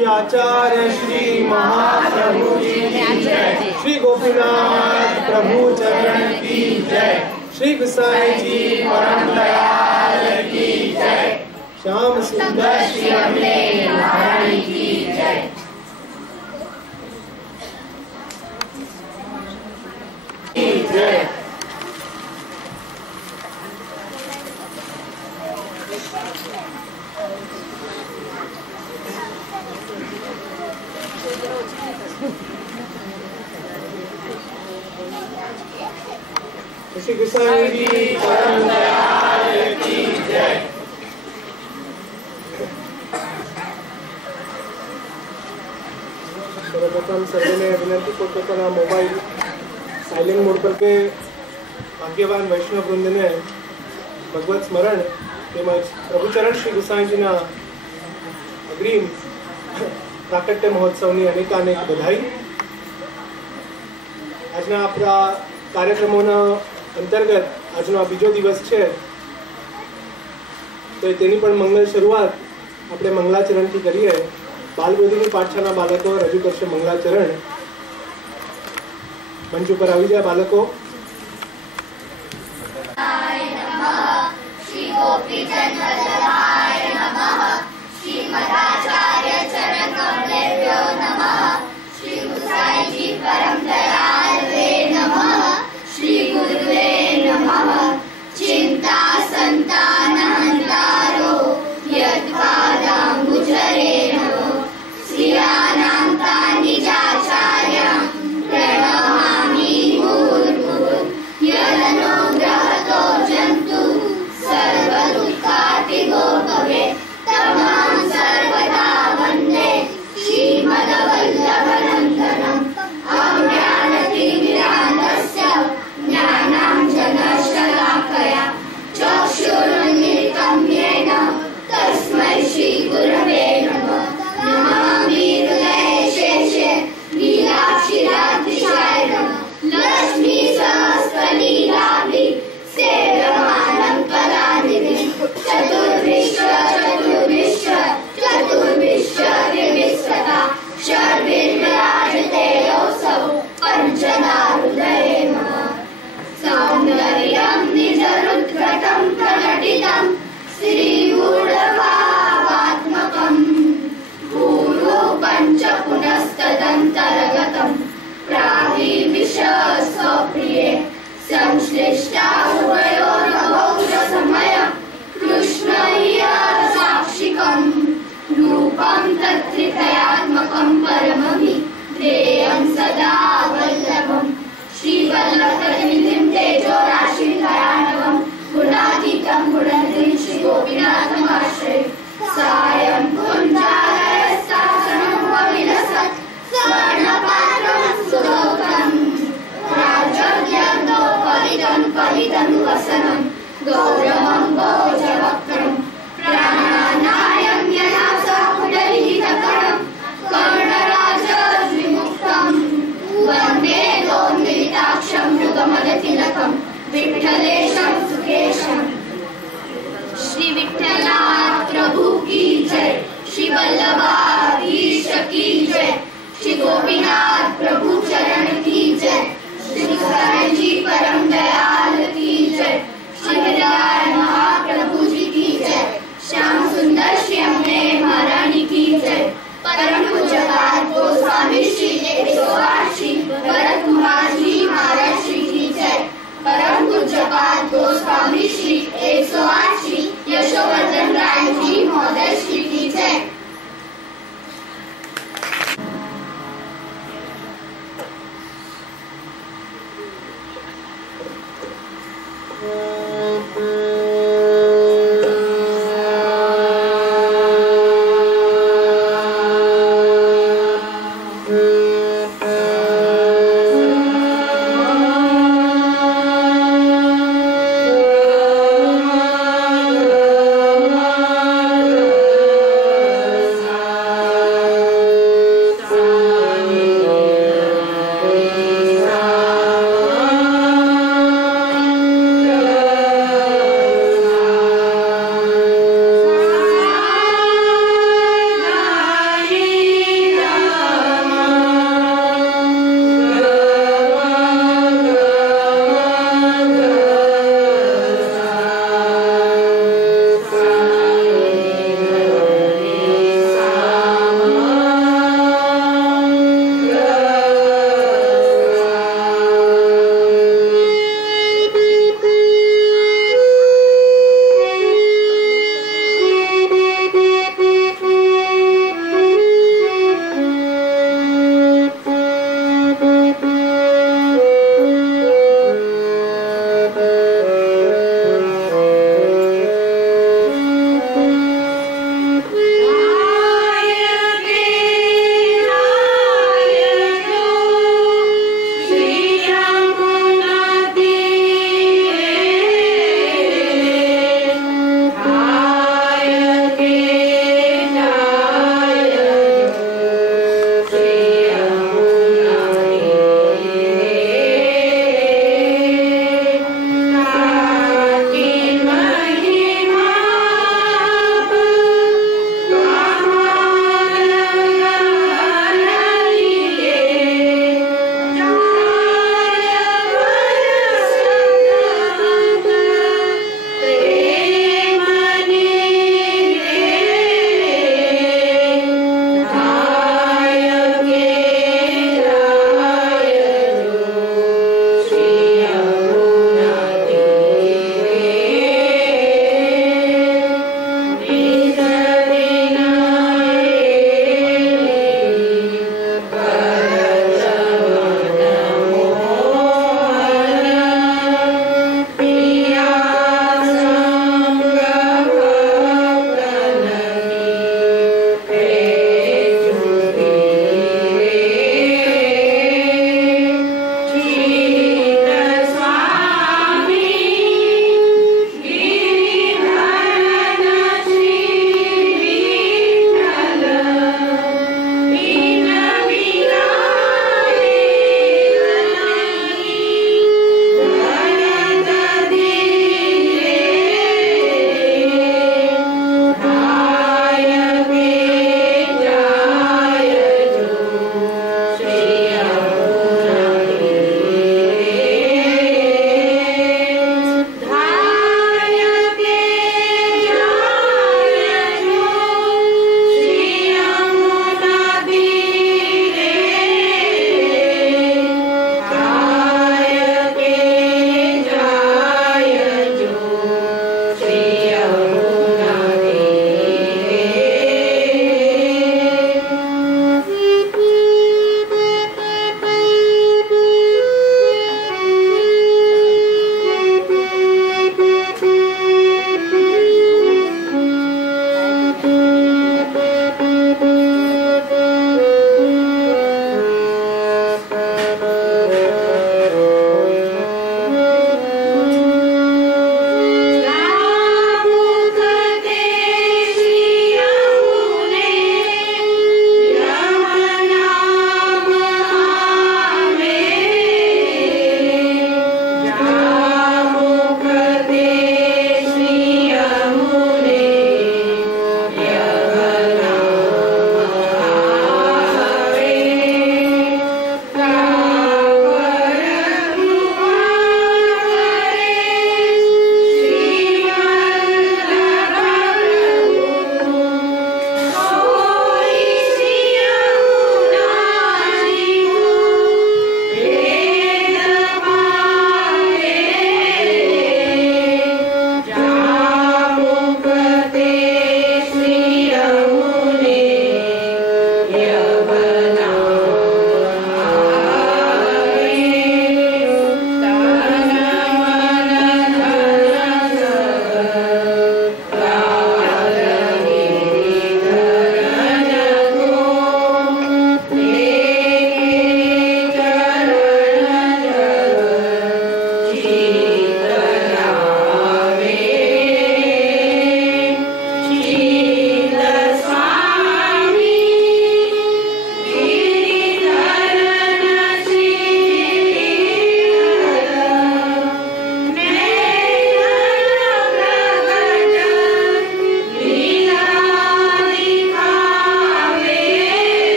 श्री आचार्य श्री महाप्रभु जी की जय। श्री गोपीनाथ प्रभु चरण की जय। श्री गोसाई जी परम दयाल की जय। श्याम सुंदर श्री अम्बे महारानी की जय। जय। श्री गोसाई जी परम दयाल की जय। सर्वप्रथम सभी विनंती पोता मोबाइल साइलेंट मोड पर के भाग्यवान वैष्णव वृंद ने भगवत स्मरण તેમજ પ્રભુચરણ શ્રી ગુસાઈજીના અગ્રીમ પ્રાકટ્ય મહોત્સવની અનેકાનેક બધાઈ। આજના આપણા કાર્યક્રમોના અંતર્ગત આજનો આ બીજો દિવસ છે, તો તેની પણ મંગલ શરૂઆત આપણે મંગલાચરણથી કરીએ। બાલબોધિની પાઠશાળાના બાળકો રજૂ કરશે મંગલાચરણ। મંચ ઉપર આવી જાય બાળકો। गोपीजन वल्लभाय नमः। श्रीमदाचार्य चरण कमलेभ्यो नमः। श्री गोसाई जी परम दयालवे नमः। श्री गुरुवे नमः। चिंता संतान हंतारो यत्पादाम्बुजरेणो श्रियानान्ता निजाचार्यं प्रणमामि मुहुर्मुहुः। यदनुग्रहतो जन्तु सर्वदुःखातिगो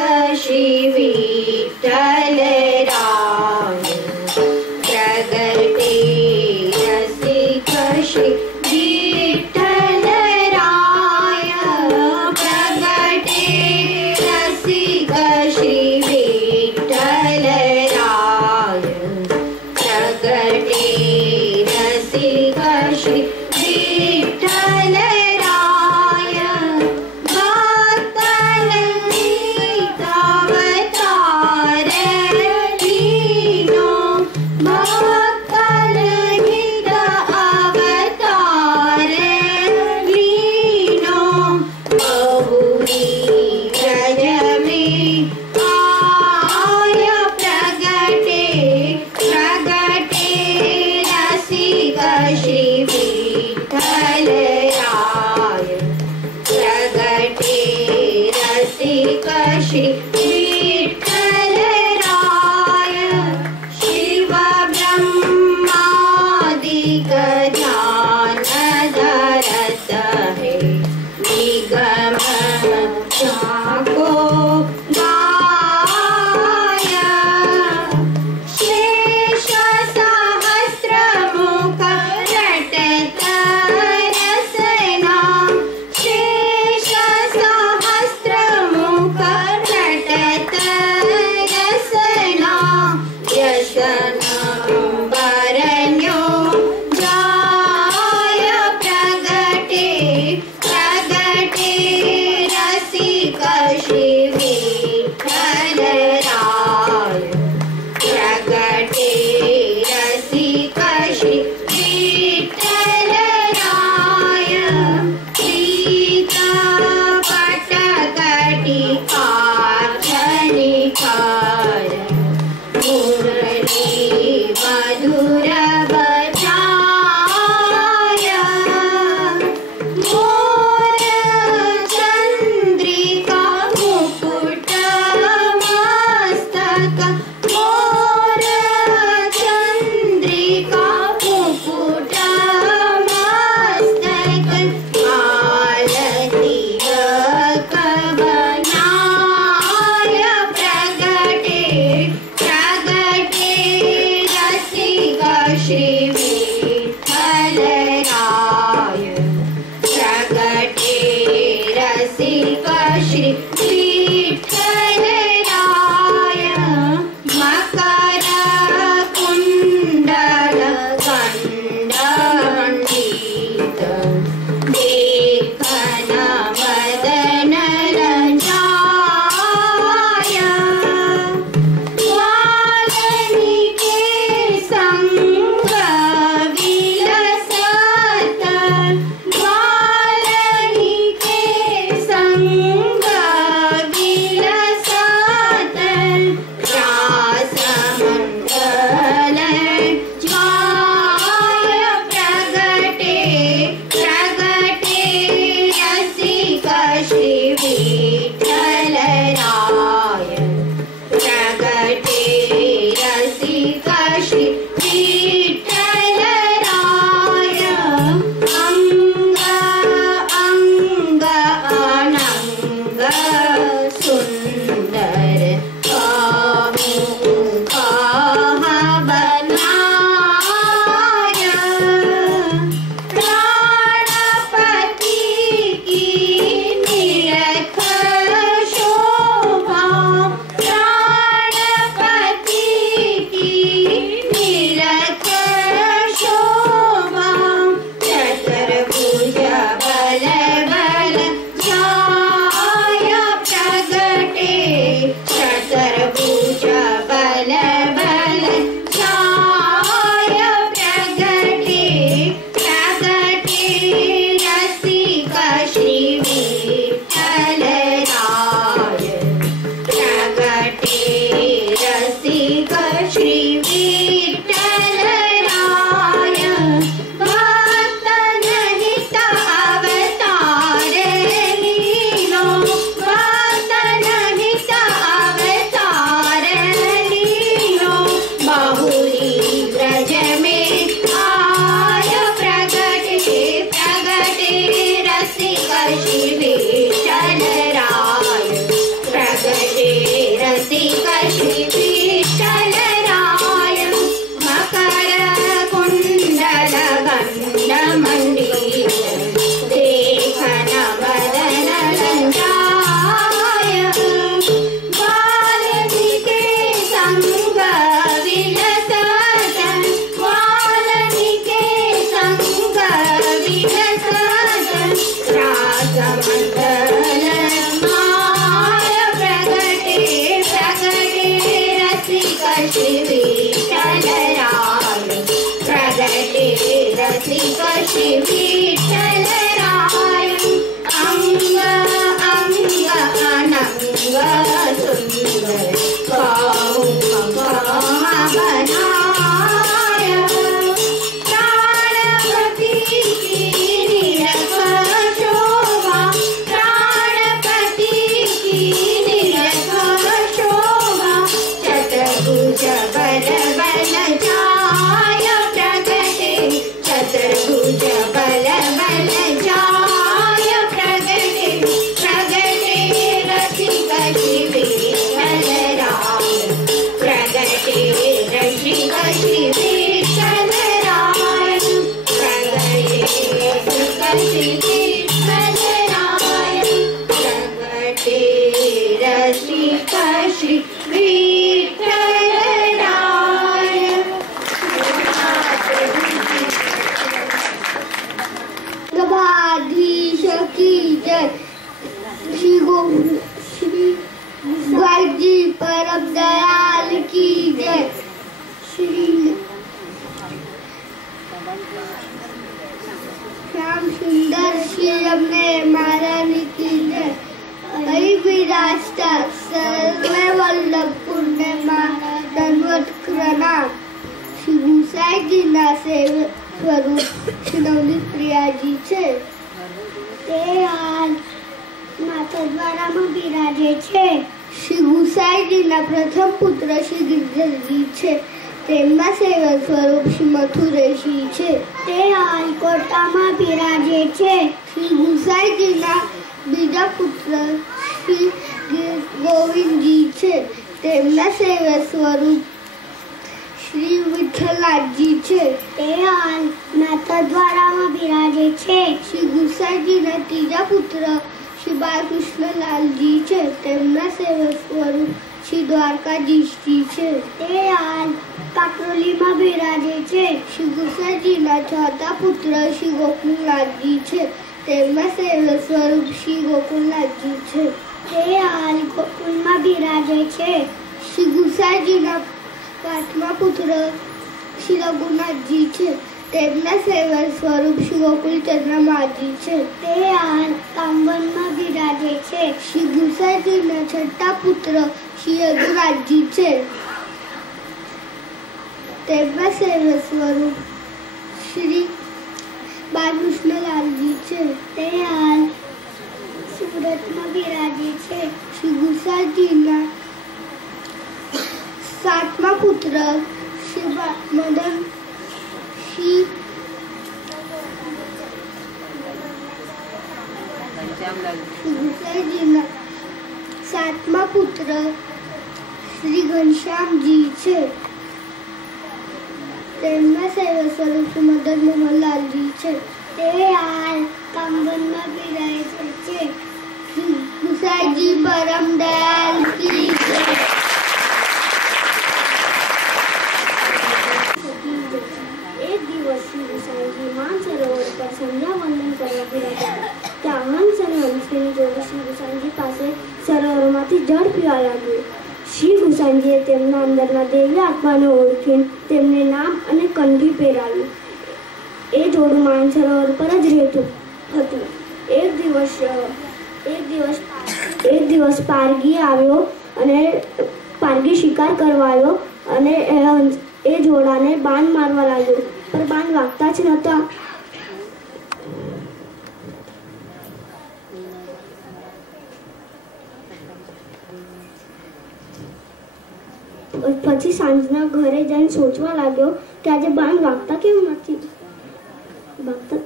श्री विठ्ठलराय प्रगटे रसिक श्री विठ्ठलराय प्रगटे रसिक श्री विठ्ठलराय प्रगटे रसिक श्री विठ्ठलराय भक्तनंदित अवतार लीनो भक्तनंदित अवतार लीनो बहुरी व्रज में आय प्रगटे प्रगटे रसिक श्री विठ्ठलराय प्रगटे रसिक श्री विठ्ठलराय शिव ब्रह्मादिक ध्यान धरत है निगम जाको गाय शेष सहस्र मुख रटत रसना शेष सहस्र मुख रटत रसना व्यसना बरण्यो जाय प्रगटे प्रगटे रसिक श्री विठ्ठलराय प्रगटे रसिक श्री विठ्ठलराय पीता पटकटिका रसिक श्री विठ्ठलराय मकर कुंडल गंड मंडित देखन बदन रंजाय वाल्मीकि संग विलसत वाल्मीकि संग विलसत रासमंडल माय प्रगटे प्रगटे रसिक श्री विठ्ठलराय प्रगटे रसिक श्री विठ्ठलराय अंग अंग अनंग सुंदर बनाय प्राणपति की निरख शोभा प्राणपति की निरख शोभा चतुर्भुज बल बल जाय प्रगटे चतुर्भुज बल बल जाय प्रगटे प्रगटे रसिक श्री विठ्ठलराय प्रगटे रसिक श्री विठ्ठलराय प्रगटे रसिक श्री विठ्ठलराय प्रगटे रसिक श्री विठ्ठलराय गवाधीश की जय श्री जी परम दयाल की जय श्री श्याम सुंदर श्री रमणे महारानी की जय हरि विराजता सर्वे वल्लभ पूर्णिमा दंडवत प्रणाम श्री गुसाई जी ना सेवा स्वरूप श्री नवनीत प्रियाजी છે તે હાલ નાથદ્વારામાં બિરાજે છે શ્રી ગુસાઈજીના પ્રથમ પુત્ર શ્રી ગિરધરજી છે તેમના સેવક સ્વરૂપ શ્રી મથુરેશજી છે તે હાલ કોટામાં બિરાજે છે શ્રી ગુસાઈજીના બીજા પુત્ર શ્રી ગોવિંદજી છે તેમના સેવક સ્વરૂપ શ્રી વિઠ્ઠલનાથજી છે તે હાલ નાથદ્વારામાં બિરાજે છે શ્રી ગુસાઈજીના ત્રીજા પુત્ર શ્રી બાલકૃષ્ણલાલજી છે તેમના સેવક સ્વરૂપ શ્રી દ્વારકાધીશજી છે તે હાલ કાકરોલીમાં બિરાજે છે શ્રી ગુસાઈજીના ચોથા પુત્ર શ્રી ગોકુલનાથજી છે તેમના સેવક સ્વરૂપ શ્રી ગોકુલનાથજી છે તે હાલ ગોકુલમાં બિરાજે છે શ્રી ગુસાઈજીના પાંચમા પુત્ર શ્રી રઘુનાથજી છે તેમના સેવક સ્વરૂપ શ્રી ગોકુલચંદ્ર માજી છે તે હાલ કાંબનમાં બિરાજે છે શ્રી ગુસાઈજીના છઠ્ઠા પુત્ર શ્રી રઘુનાથજી છે તેમના સેવક સ્વરૂપ શ્રી બાલકૃષ્ણલાલજી છે તે હાલ સુરતમાં બિરાજે છે શ્રી ગુસાઈજીના સાતમા પુત્ર શ્રી મદન શ્રી ગુસાઈજીના સાતમા પુત્ર શ્રી ઘનશ્યામજી છે તેમના સેવક સ્વરૂપ શ્રી મદન મોહનલાલજી છે તે હાલ કાંબનમાં બિરાજે છે શ્રી ગુસાઈજી પરમ દયાલ की एक दिवस श्री गुसाईजी मानसरोवर पर संध्या वंदन કરવા ગયા હતા ત્યાં હંસ અને હંસની જોડી શ્રી ગુસાઈજી પાસે સરોવરમાંથી જળ પીવા લાગ્યું શ્રી ગુસાઈજીએ તેમના અંદરના દેવી આત્માને ઓળખીને તેમને નામ અને કંઠી પહેરાવી એ જોડું માનસરોવર પર જ રહેતું હતું એક દિવસ પારગી આવ્યો અને પારગી શિકાર કરવા આવ્યો અને એ જોડાને બાણ મારવા લાગ્યો પર બાણ વાગતા જ નહોતા પછી સાંજના ઘરે જઈને સોચવા લાગ્યો કે આજે બાણ વાગતા કેમ નથી વાગતા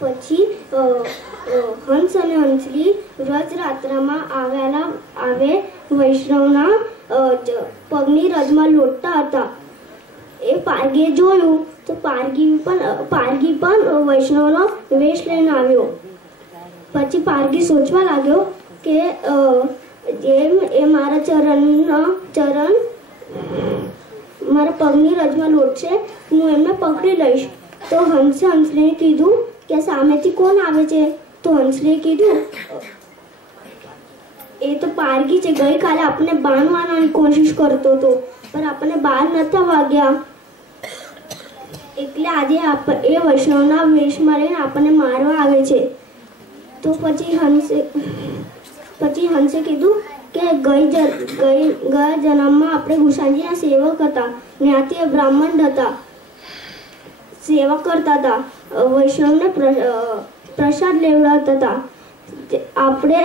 પછી હંસ અને હંસલી વ્રજરાત્રામાં આવે વૈષ્ણવના પગની રજમાં લોટતા હતા. એ પારગીએ જોયું તો પારગી પણ વૈષ્ણવનો વેશ લઈને આવ્યો. પછી પારગી સોચવા લાગ્યો કે જેમ એ મારા ચરણ મારા પગની રજમાં લોટ છે, હું એમને પકડી લઈશ. તો હંસે હંસલીને કીધું કે સામેથી કોણ આવે છે? તો હંસલીએ કીધું એ તો પારગી છે, ગઈકાલે આપણને બાંધવાની કોશિશ કરતો હતો પણ આપણને બાર નતા વાગ્યા, એટલે આજે એ વૈષ્ણવના વેશમાં રહીને આપણને મારવા આવે છે. તો પછી હંસે કીધું કે ગયા જન્મમાં આપણે ગુસાઈજીના સેવક હતા, જ્ઞાતિએ બ્રાહ્મણ હતા, સેવા કરતા હતા, વૈષ્ણવને પ્રસાદ લેવડાવતા હતા. આપણે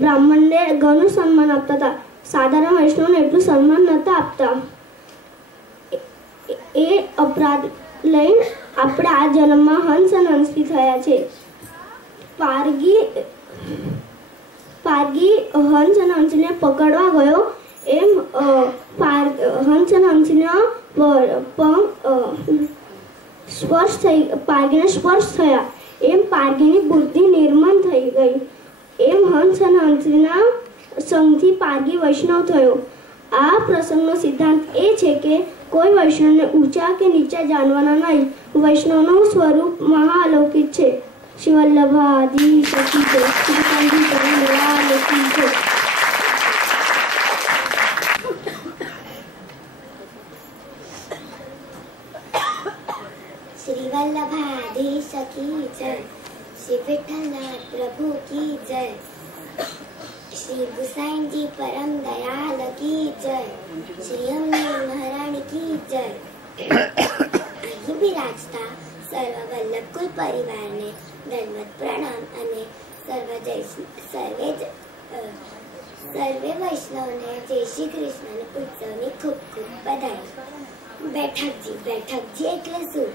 બ્રાહ્મણને ઘણું સન્માન આપતા હતા, સાધારણ વૈષ્ણવને એટલું સન્માન નહોતા આપતા. એ અપરાધ લઈને આપણે આ જન્મમાં હંસ અને હંસલી થયા છે. પારગી હંસ અને હંસલીને પકડવા ગયો એમ હંસ અને હંસલીના પારગીને સ્પર્શ થયા એમ પારગીની બુદ્ધિ નિર્મળ થઈ ગઈ. એમ હંસ અને હંસલીના સંગથી પારગી વૈષ્ણવ થયો. આ પ્રસંગનો સિદ્ધાંત એ છે કે કોઈ વૈષ્ણવને ઊંચા કે નીચા જાણવાના નહીં. વૈષ્ણવનું સ્વરૂપ મહાઅલૌકિક છે. શ્રી વલ્લભાદી સખી છે. श्री वल्लभाधीश की जय, श्री विठलनाथ प्रभु की जय, श्री गुसाई जी परम दयाल की जय, श्री अम्बे महारानी की जय. અહીં બિરાજતા સર્વ વલ્લભ કુલ પરિવારને દંડવત પ્રણામ અને સર્વે વૈષ્ણવને જય શ્રી કૃષ્ણ ઉત્સવની ખૂબ ખૂબ બધાઈ. બેઠકજી એટલે શું?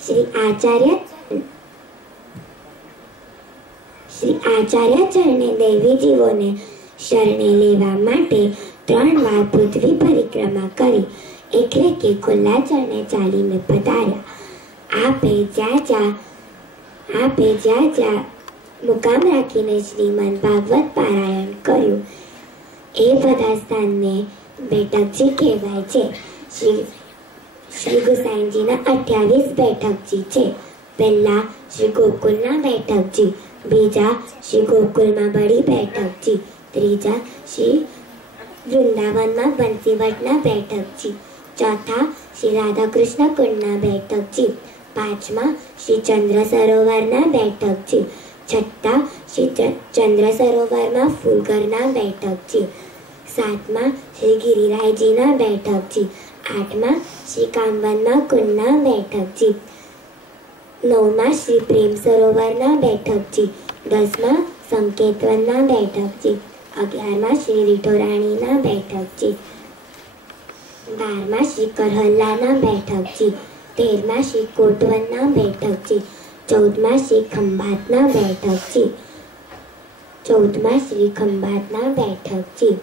શ્રી આચાર્ય ચરણે દેવી જીવોને શરણે લેવા માટે 3 વાર પૃથ્વી પરિક્રમા કરી, એટલે કે ખુલ્લા ચરણે ચાલીને પધાર્યા. આપે જ્યાં મુકામ રાખીને શ્રીમદ ભાગવત પારાયણ કર્યું એ બધા સ્થાનને બેઠકજી કહેવાય છે. શ્રી ગુસાઈજીના 28 બેઠકજી છે. પહેલા શ્રી ગોકુલના બેઠકજી, બીજા શ્રી ગોકુલમાં બડી બેઠકજી, ત્રીજા શ્રી વૃંદાવનમાં બંસીવટના બેઠકજી, ચોથા શ્રી રાધાકૃષ્ણ કુંડના બેઠકજી, પાંચમા શ્રી ચંદ્ર સરોવરના બેઠકજી, છઠ્ઠા શ્રી ચંદ્ર સરોવરમાં ફૂલઘરના બેઠકજી, સાતમા શ્રી ગિરિરાજજીના બેઠકજી, આઠમા શ્રી કામવનમાં કુંડના બેઠકજી, નવમા શ્રી પ્રેમ સરોવરના બેઠકજી, 10મા સંકેતવનના બેઠકજી, 11મા શ્રી રીઠોરાણીના બેઠકજી, 12મા શ્રી કરહલ્લાના બેઠકજી, 13મા શ્રી કોટવનના બેઠકજી, 14મા શ્રી ખંભાતના બેઠકજી, 14મા શ્રી ખંભાતના બેઠકજી,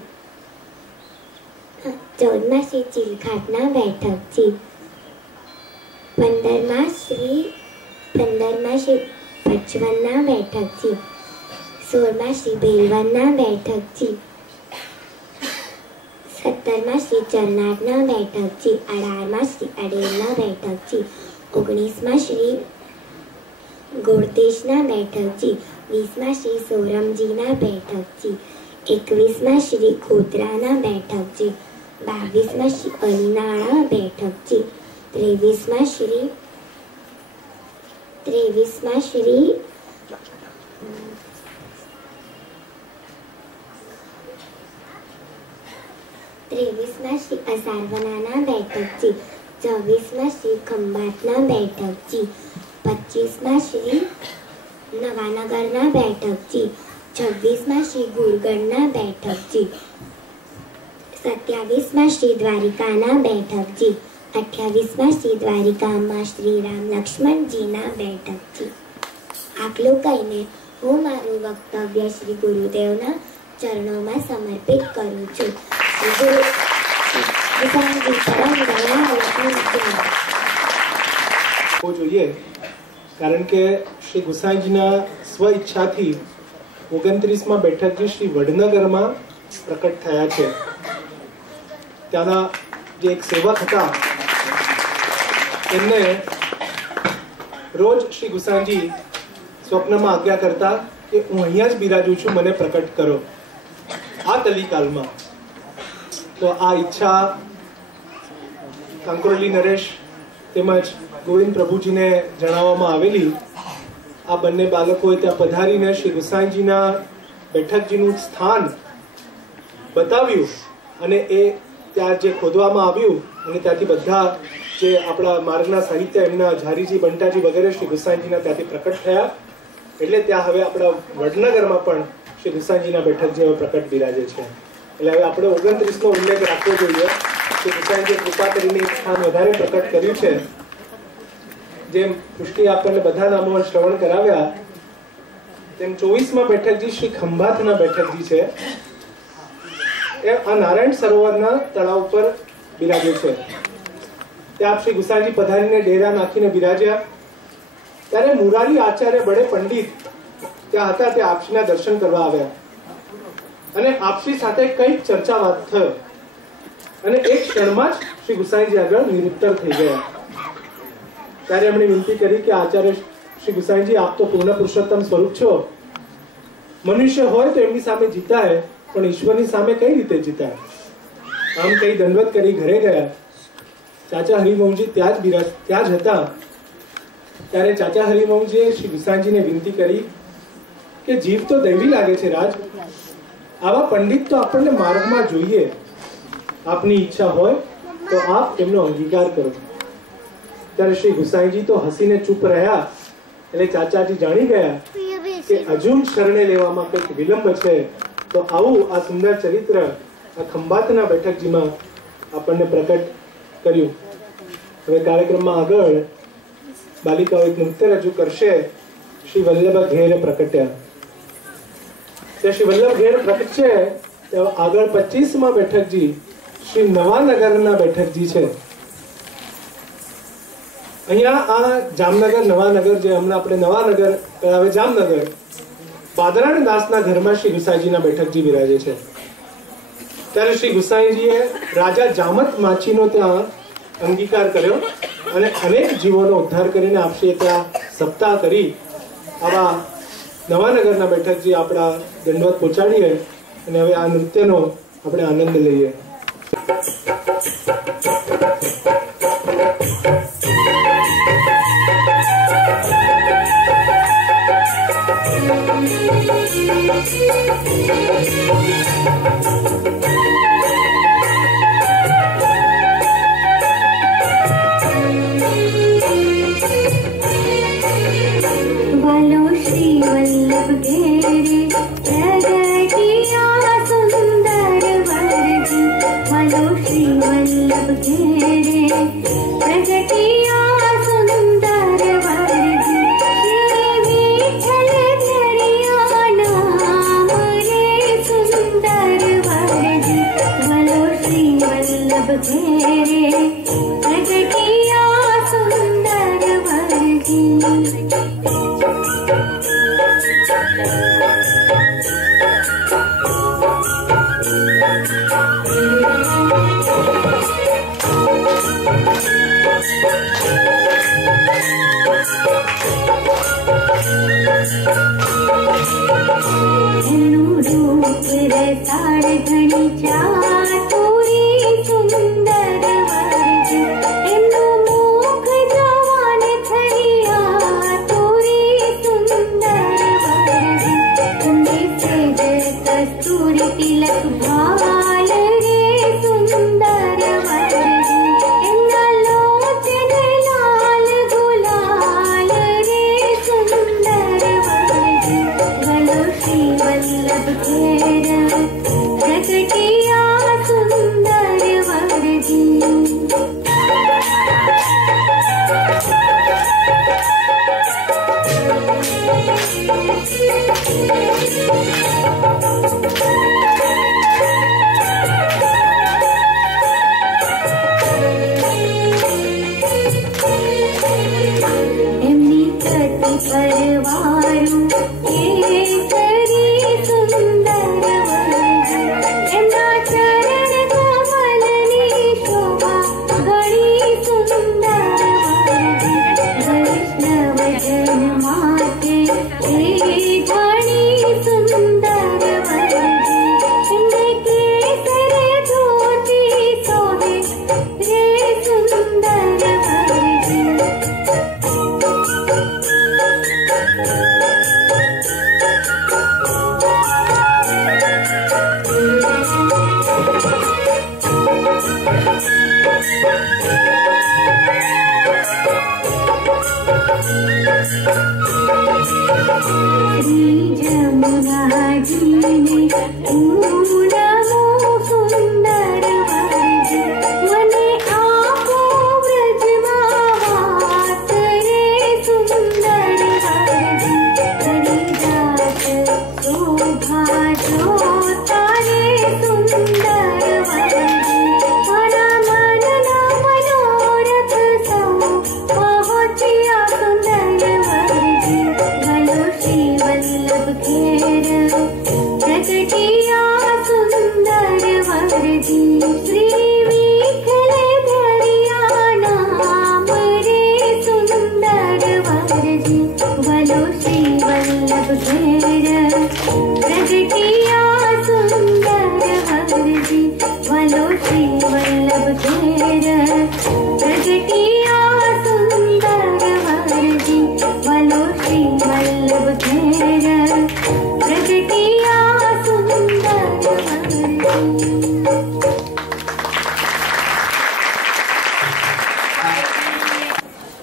14મા શ્રી ચીલખાટના બેઠકજી, 15મા શ્રી પચવનના બેઠકજી, 16મા શ્રી બેલવનના બેઠકજી, 17મા શ્રી ચરનાટના બેઠકજી, 18મા શ્રી અડેલના બેઠકજી, 19મા શ્રી ગોળતેશના બેઠકજી, 20મા શ્રી સોરમજીના બેઠકજી, 21મા શ્રી ગોધરાના બેઠકજી, 22મા શ્રી અલીનાળા બેઠકજી, 23મા શ્રી 23મા શ્રી અસારવનાના બેઠકજી, 24મા શ્રી ખંભાતના બેઠકજી, 25મા શ્રી નવાનગરના બેઠકજી, 26માં શ્રી ગુરગણના બેઠકજી, 27માં શ્રી દ્વારિકાના બેઠકજી, 28માં શ્રી દ્વારિકામાં શ્રી રામ લક્ષ્મણજીના બેઠકજી. આટલું કહીને હું મારું વક્તવ્ય શ્રી ગુરુદેવના ચરણોમાં સમર્પિત કરું છું. જોઈએ કારણ કે શ્રી ગુસાઈજીના સ્વ ઈચ્છાથી 29માં બેઠકજી શ્રી વડનગરમાં પ્રકટ થયા છે. ત્યાંના જે એક સેવક હતા એમને રોજ શ્રી ગુસાઈજી સ્વપ્નમાં આજ્ઞા કરતા કે હું અહીંયા જ બિરાજું છું, મને પ્રકટ કરો આ કલિકાલમાં. તો આ ઈચ્છા કાંકરોલી નરેશ તેમજ ગોવિંદ પ્રભુજીને જણાવવામાં આવેલી. આ બંને બાળકોએ ત્યાં પધારીને શ્રી ગુસાઈજીના બેઠકજીનું સ્થાન બતાવ્યું અને એ ત્યાં જે ખોદવામાં આવ્યું અને ત્યાંથી બધા જે આપણા માર્ગના સાહિત્ય એમના ઝારીજી બંટાજી વગેરે શ્રી ગુસાઈજીના ત્યાંથી પ્રકટ થયા. એટલે ત્યાં હવે આપણા વડનગરમાં પણ શ્રી ગુસાઈજીના બેઠકજી હવે પ્રકટ બિરાજે છે. એટલે હવે આપણે 29નો ઉલ્લેખ રાખવો જોઈએ કે ગુસાઈજીએ કૃપા કરીને એક સ્થાન વધારે પ્રકટ કર્યું છે. જેમ પુષ્ટિ આપણને બધા નામો શ્રવણ કરાવ્યા તેમ 24માં બેઠકજી શ્રી ખંભાતના બેઠકજી છે. એ આ નારાયણ સરોવરના તળાવ પર બિરાજે છે. ત્યાં શ્રી ગુસાઈજી પધારીને ડેરા નાખીને બિરાજ્યા ત્યારે મુરારી આચાર્ય બડે પંડિત ત્યાં હતા. તે આપશ્રીના દર્શન કરવા આવ્યા અને આપશ્રી સાથે કઈક ચર્ચા વાત થયો અને એક ક્ષણમાં જ શ્રી ગુસાઈજી આગળ નિરુત્તર થઈ ગયા. ત્યારે એમણે વિનંતી કરી કે આચાર્ય શ્રી ગુસાઈજી, આપ તો પૂર્ણ પુરુષોત્તમ સ્વરૂપ છો. મનુષ્ય હોય તો એમની સામે જીતાય, પણ ઈશ્વરની સામે કઈ રીતે જીતાય? આમ કઈ દંડવત કરી ઘરે ગયા. ચાચા હરિવંશજી ત્યાં જ હતા. ત્યારે ચાચા હરિવંશજીએ શ્રી ગુસાઈજીને વિનંતી કરી કે જીવ તો દૈવી લાગે છે રાજ, આવા પંડિત તો આપણને માર્ગમાં જોઈએ. આપની ઈચ્છા હોય તો આપ એમનો અંગીકાર કરો. ત્યારે શ્રી ગુસાઈજી તો હસીને ચૂપ રહ્યા. એટલે ચાચાજી જાણી ગયા કે અજુમ શરણે લેવામાં કંઈક વિલંબ છે. તો આવું આ સુંદર ચરિત્ર આ ખંભાતના બેઠકજીમાં આપણને પ્રકટ કર્યું. હવે કાર્યક્રમમાં આગળ બાલિકાઓ એક નૃત્ય રજૂ કરશે. શ્રી વલ્લભ ઘેર પ્રકટ્યા. શ્રી વલ્લભ ઘેર પ્રકટશે આગળ 25માં બેઠકજી શ્રી નવાનગરના બેઠકજી છે. અહીંયા આ જામનગર નવાનગર જે હમણાં આપણે નવાનગર હવે જામનગર બાદરાણ દાસના ઘરમાં શ્રી ગુસાઈજીના બેઠકજી બિરાજે છે. ત્યારે શ્રી ગુસાઈજીએ રાજા જામત માછીનો ત્યાં અંગીકાર કર્યો અને અનેક જીવોનો ઉદ્ધાર કરીને આપશે ત્યાં સપ્તાહ કરી. આવા નવાનગરના બેઠકજી આપણા દંડવત પહોંચાડીએ અને હવે આ નૃત્યનો આપણે આનંદ લઈએ.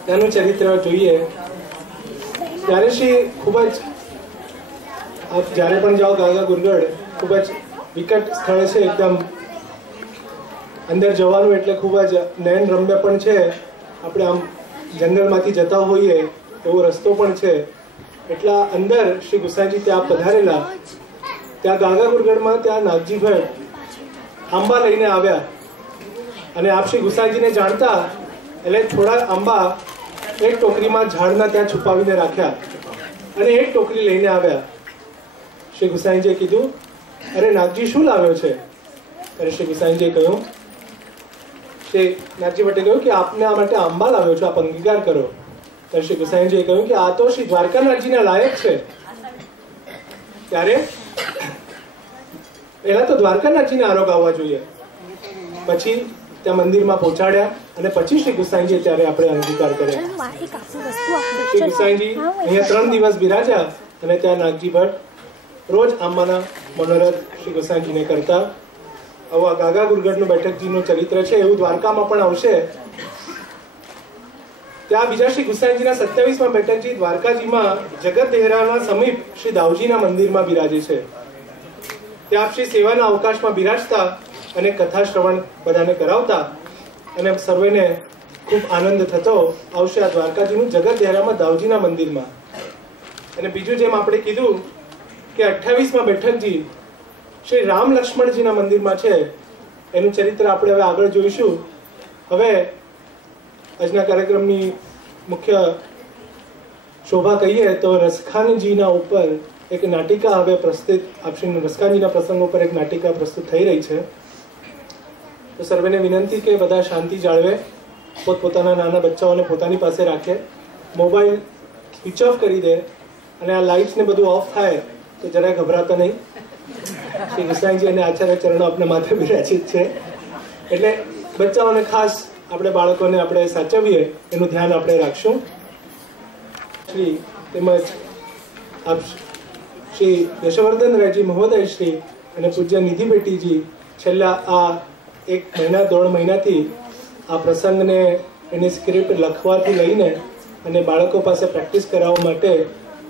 તેનું ચરિત્ર જોઈએ ત્યારે શ્રી ખૂબ જ આપ જ્યારે પણ જાઓ ગાગા ગુરગઢ ખૂબ જ વિકટ સ્થળ છે, એકદમ અંદર જવાનું એટલે ખૂબ જ નયન રમ્ય પણ છે. આપણે આમ જંગલમાંથી જતા હોઈએ એવો રસ્તો પણ છે. એટલા અંદર શ્રી ગુસાઈજી ત્યાં પધારેલા. ત્યાં ગાગા ગુરગઢમાં ત્યાં નાગજી ભટ્ટ આંબા લઈને આવ્યા અને આપ શ્રી ગુસાઈજીને જાણતા એટલે થોડા આંબા એક ટોકરીમાં ઝાડના ત્યાં છુપાવીને રાખ્યા અને એક ટોકરી લઈને આવ્યા. શ્રી ગુસાઈજીએ કીધું, અરે નાગજી શું લાવ્યો છે? અરે શ્રી ગુસાઈજીએ કહ્યું, શ્રી નાગજી ભટ્ટે કહ્યું કે આપને આ માટે આંબા લાવ્યો છો, આપ અંગીકાર કરો. ત્યારે શ્રી ગુસાઈજીએ કહ્યું કે આ તો શ્રી દ્વારકાનાથજીના લાયક છે. ત્યારે પહેલા તો દ્વારકાનાથજીને આરોગ આવવા જોઈએ, પછી ત્યાં મંદિરમાં પહોંચાડ્યા અને પછી શ્રી ગુસાઈજીએ ત્યારે આપણે અંગીકાર કર્યા. શ્રી ગુસાઈજી અહીંયા 3 દિવસ બિરાજ્યા અને ત્યાં નાગજી ભટ્ટ રોજ આંબાના મનોરથ શ્રી ગુસાઈજીને કરતા. આવું આ ગાગા ગુરગઢનું બેઠકજીનું ચરિત્ર છે. એવું દ્વારકામાં પણ આવશે. ત્યાં બીજા શ્રી ગુસાઈજીના 27મા બેઠકજી દ્વારકાજીમાં જગત દેહરાના સમીપ શ્રી દાવજીના મંદિરમાં બિરાજે છે. ત્યાં શ્રી સેવાના અવકાશમાં બિરાજતા અને કથા શ્રવણ બધાને કરાવતા અને સર્વેને ખૂબ આનંદ થતો. આવશે આ દ્વારકાજીનું જગત દેહરામાં દાવજીના મંદિરમાં. અને બીજું જેમ આપણે કીધું કે 28મા બેઠકજી શ્રી રામ લક્ષ્મણજીના મંદિરમાં છે. એનું ચરિત્ર આપણે હવે આગળ જોઈશું. હવે આજના કાર્યક્રમની મુખ્ય શોભા કહીએ તો રસખાનજીના ઉપર એક નાટિકા હવે પ્રસ્તુત આપણી રસખાનજીના પ્રસંગ ઉપર એક નાટિકા પ્રસ્તુત થઈ રહી છે. તો સર્વેને વિનંતી કે બધા શાંતિ જાળવે, પોતપોતાના નાના બચ્ચાઓને પોતાની પાસે રાખે, મોબાઈલ સ્વિચ ઓફ કરી દે અને આ લાઇટ્સ ને બધું ઓફ થાય તો જરાય ગભરાતા નહીં. શ્રી ગુસાઈજી અને આચાર્ય ચરણો આપણા માથે બિરાજિત છે. એટલે બચ્ચાઓને ખાસ આપણે બાળકોને આપણે સાચવીએ એનું ધ્યાન આપણે રાખશું. શ્રી તેમજ આપ શ્રી યશવર્ધન રાયજી મહોદય શ્રી અને પૂજ્ય નિધિ બેટીજી છેલ્લા આ 1.5 મહિનાથી આ પ્રસંગને એની સ્ક્રિપ્ટ લખવાથી લઈને અને બાળકો પાસે પ્રેક્ટિસ કરાવવા માટે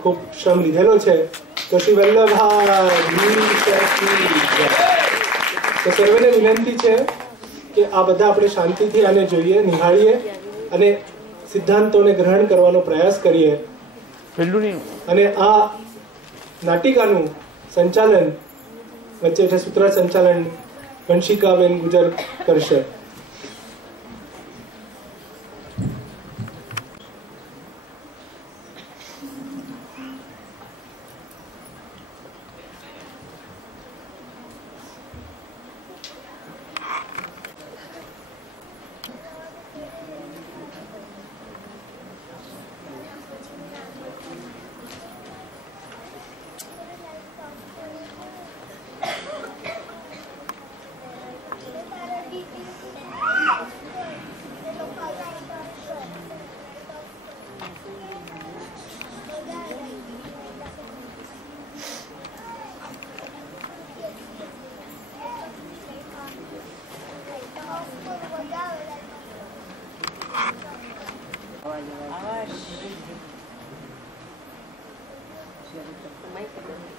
ખૂબ શ્રમ લીધેલો છે. તો શ્રી વલ્લભાઈ તો સર્વેને વિનંતી છે કે આ બધા આપણે શાંતિથી આને જોઈએ, નિહાળીએ અને સિદ્ધાંતોને ગ્રહણ કરવાનો પ્રયાસ કરીએ. અને આ નાટિકાનું સંચાલન વચ્ચે સૂત્ર સંચાલન વંશિકાબેન ગુજર કરશે.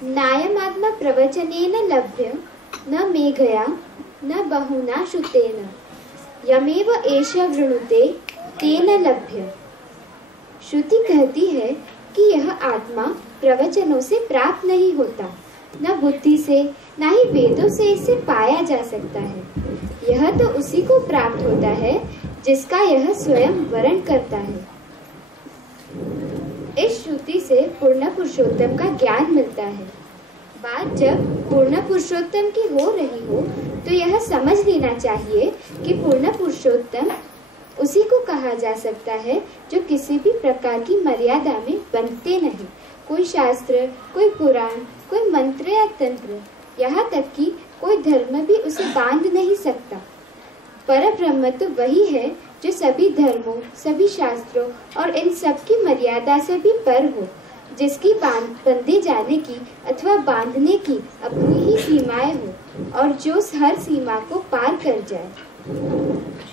नायमात्मा प्रवचनेन लभ्य न मेघया न बहुना श्रुतेन यमेव एष वृणुते तेन लभ्य। श्रुति कहती है कि यह आत्मा प्रवचनों से प्राप्त नहीं होता, न बुद्धि से न ही वेदों से इसे पाया जा सकता है। यह तो उसी को प्राप्त होता है जिसका यह स्वयं वर्ण करता है। इस श्रुति से पूर्ण पुरुषोत्तम का ज्ञान मिलता है। बात जब पूर्ण पुरुषोत्तम की हो रही हो तो यह समझ लेना चाहिए कि पूर्ण पुरुषोत्तम उसी को कहा जा सकता है जो किसी भी प्रकार की मर्यादा में बंधते नहीं। कोई शास्त्र, कोई पुराण, कोई मंत्र या तंत्र, यहाँ तक कि कोई धर्म भी उसे बांध नहीं सकता। परब्रह्म तो वही है जो सभी धर्मों, सभी शास्त्रों और इन सब की मर्यादा से भी पर हो, जिसकी बंधे जाने की अथवा बांधने की अपनी ही सीमाएं हो और जो हर सीमा को पार कर जाए।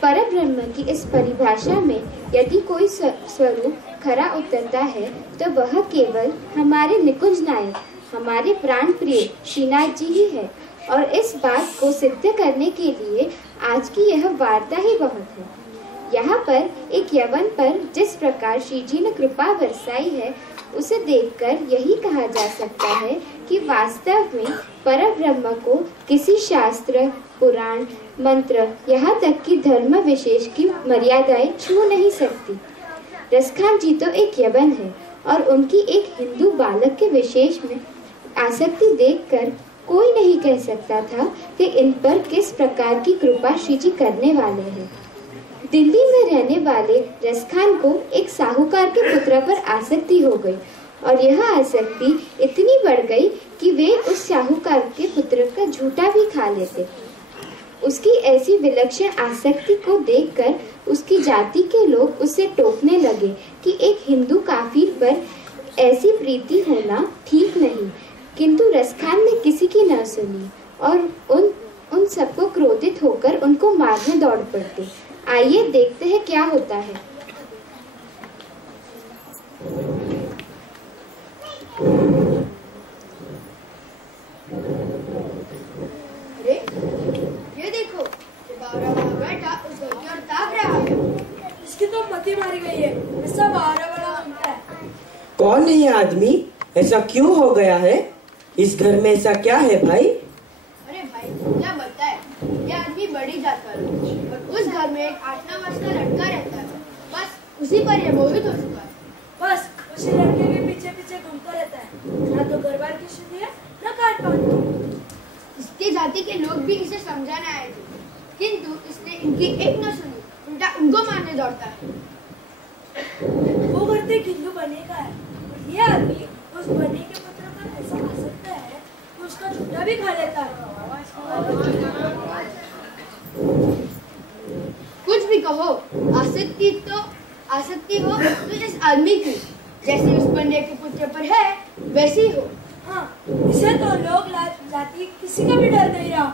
परब्रह्म की इस परिभाषा में यदि कोई स्वरूप खरा उतरता है तो वह केवल हमारे निकुंज नायक, हमारे प्राण प्रिय श्रीनाथ जी ही है। और इस बात को सिद्ध करने के लिए आज की यह वार्ता ही बहुत है। यहाँ पर एक यवन पर जिस प्रकार श्री जी ने कृपा बरसाई है, उसे देखकर यही कहा जा सकता है कि वास्तव में परब्रह्म को किसी शास्त्र, पुराण, मंत्र, यहाँ तक कि धर्म विशेष की मर्यादाएं छू नहीं सकती। रसखान जी तो एक यवन है और उनकी एक हिंदू बालक के विशेष में आसक्ति देखकर कोई नहीं कह सकता था कि इन पर किस प्रकार की कृपा श्री जी करने वाले हैं। दिल्ली में रहने वाले रसखान को एक साहूकार के पुत्र पर आसक्ति हो गई और यह आसक्ति इतनी बढ़ गई कि वे उस साहूकार के पुत्र का झूठा भी खा लेते। उसकी ऐसी विलक्षण आसक्ति को देखकर उसकी जाति के लोग उसे टोकने लगे कि एक हिंदू काफिर पर ऐसी प्रीति होना ठीक नहीं, किंतु रसखान ने किसी की न सुनी और उन सबको क्रोधित होकर उनको मारने दौड़ पड़ते। आइए देखते हैं क्या होता है। अरे ये देखो, बावरा वाला बैठा उस घर की ओर ताक रहा है। इसकी तो मती मारी गई है, ऐसा बावरा वाला सुनता है। कौन है ये आदमी? ऐसा क्यों हो गया है? इस घर में ऐसा क्या है भाई? अरे भाई क्या बताए, ये आदमी बड़ी जात वाला है और उस घर में एक 8-9 वर्ष का लड़का रहता है। बस उसी पर ये मोहित हो चुका है। बस उसी लड़के के पीछे पीछे घूमता रहता है, ना तो घर बार की शुद्धि है ना काट पान। इसकी जाति के लोग भी इसे समझाने आए थे, किंतु इसने इनकी एक न सुनी, उल्टा उनको मारने दौड़ता है। वो करते हिंदू बने का है, ये आदमी उस बने के पुत्र पर ऐसा आ सकता है कि उसका झूठा भी खा लेता है। कुछ भी कहो, आसक्ति हो तो इस आदमी की जैसे उस बंदे के पुत्र पर है वैसी हो। हाँ, इसे तो लोग जाति किसी का भी डर नहीं रहा।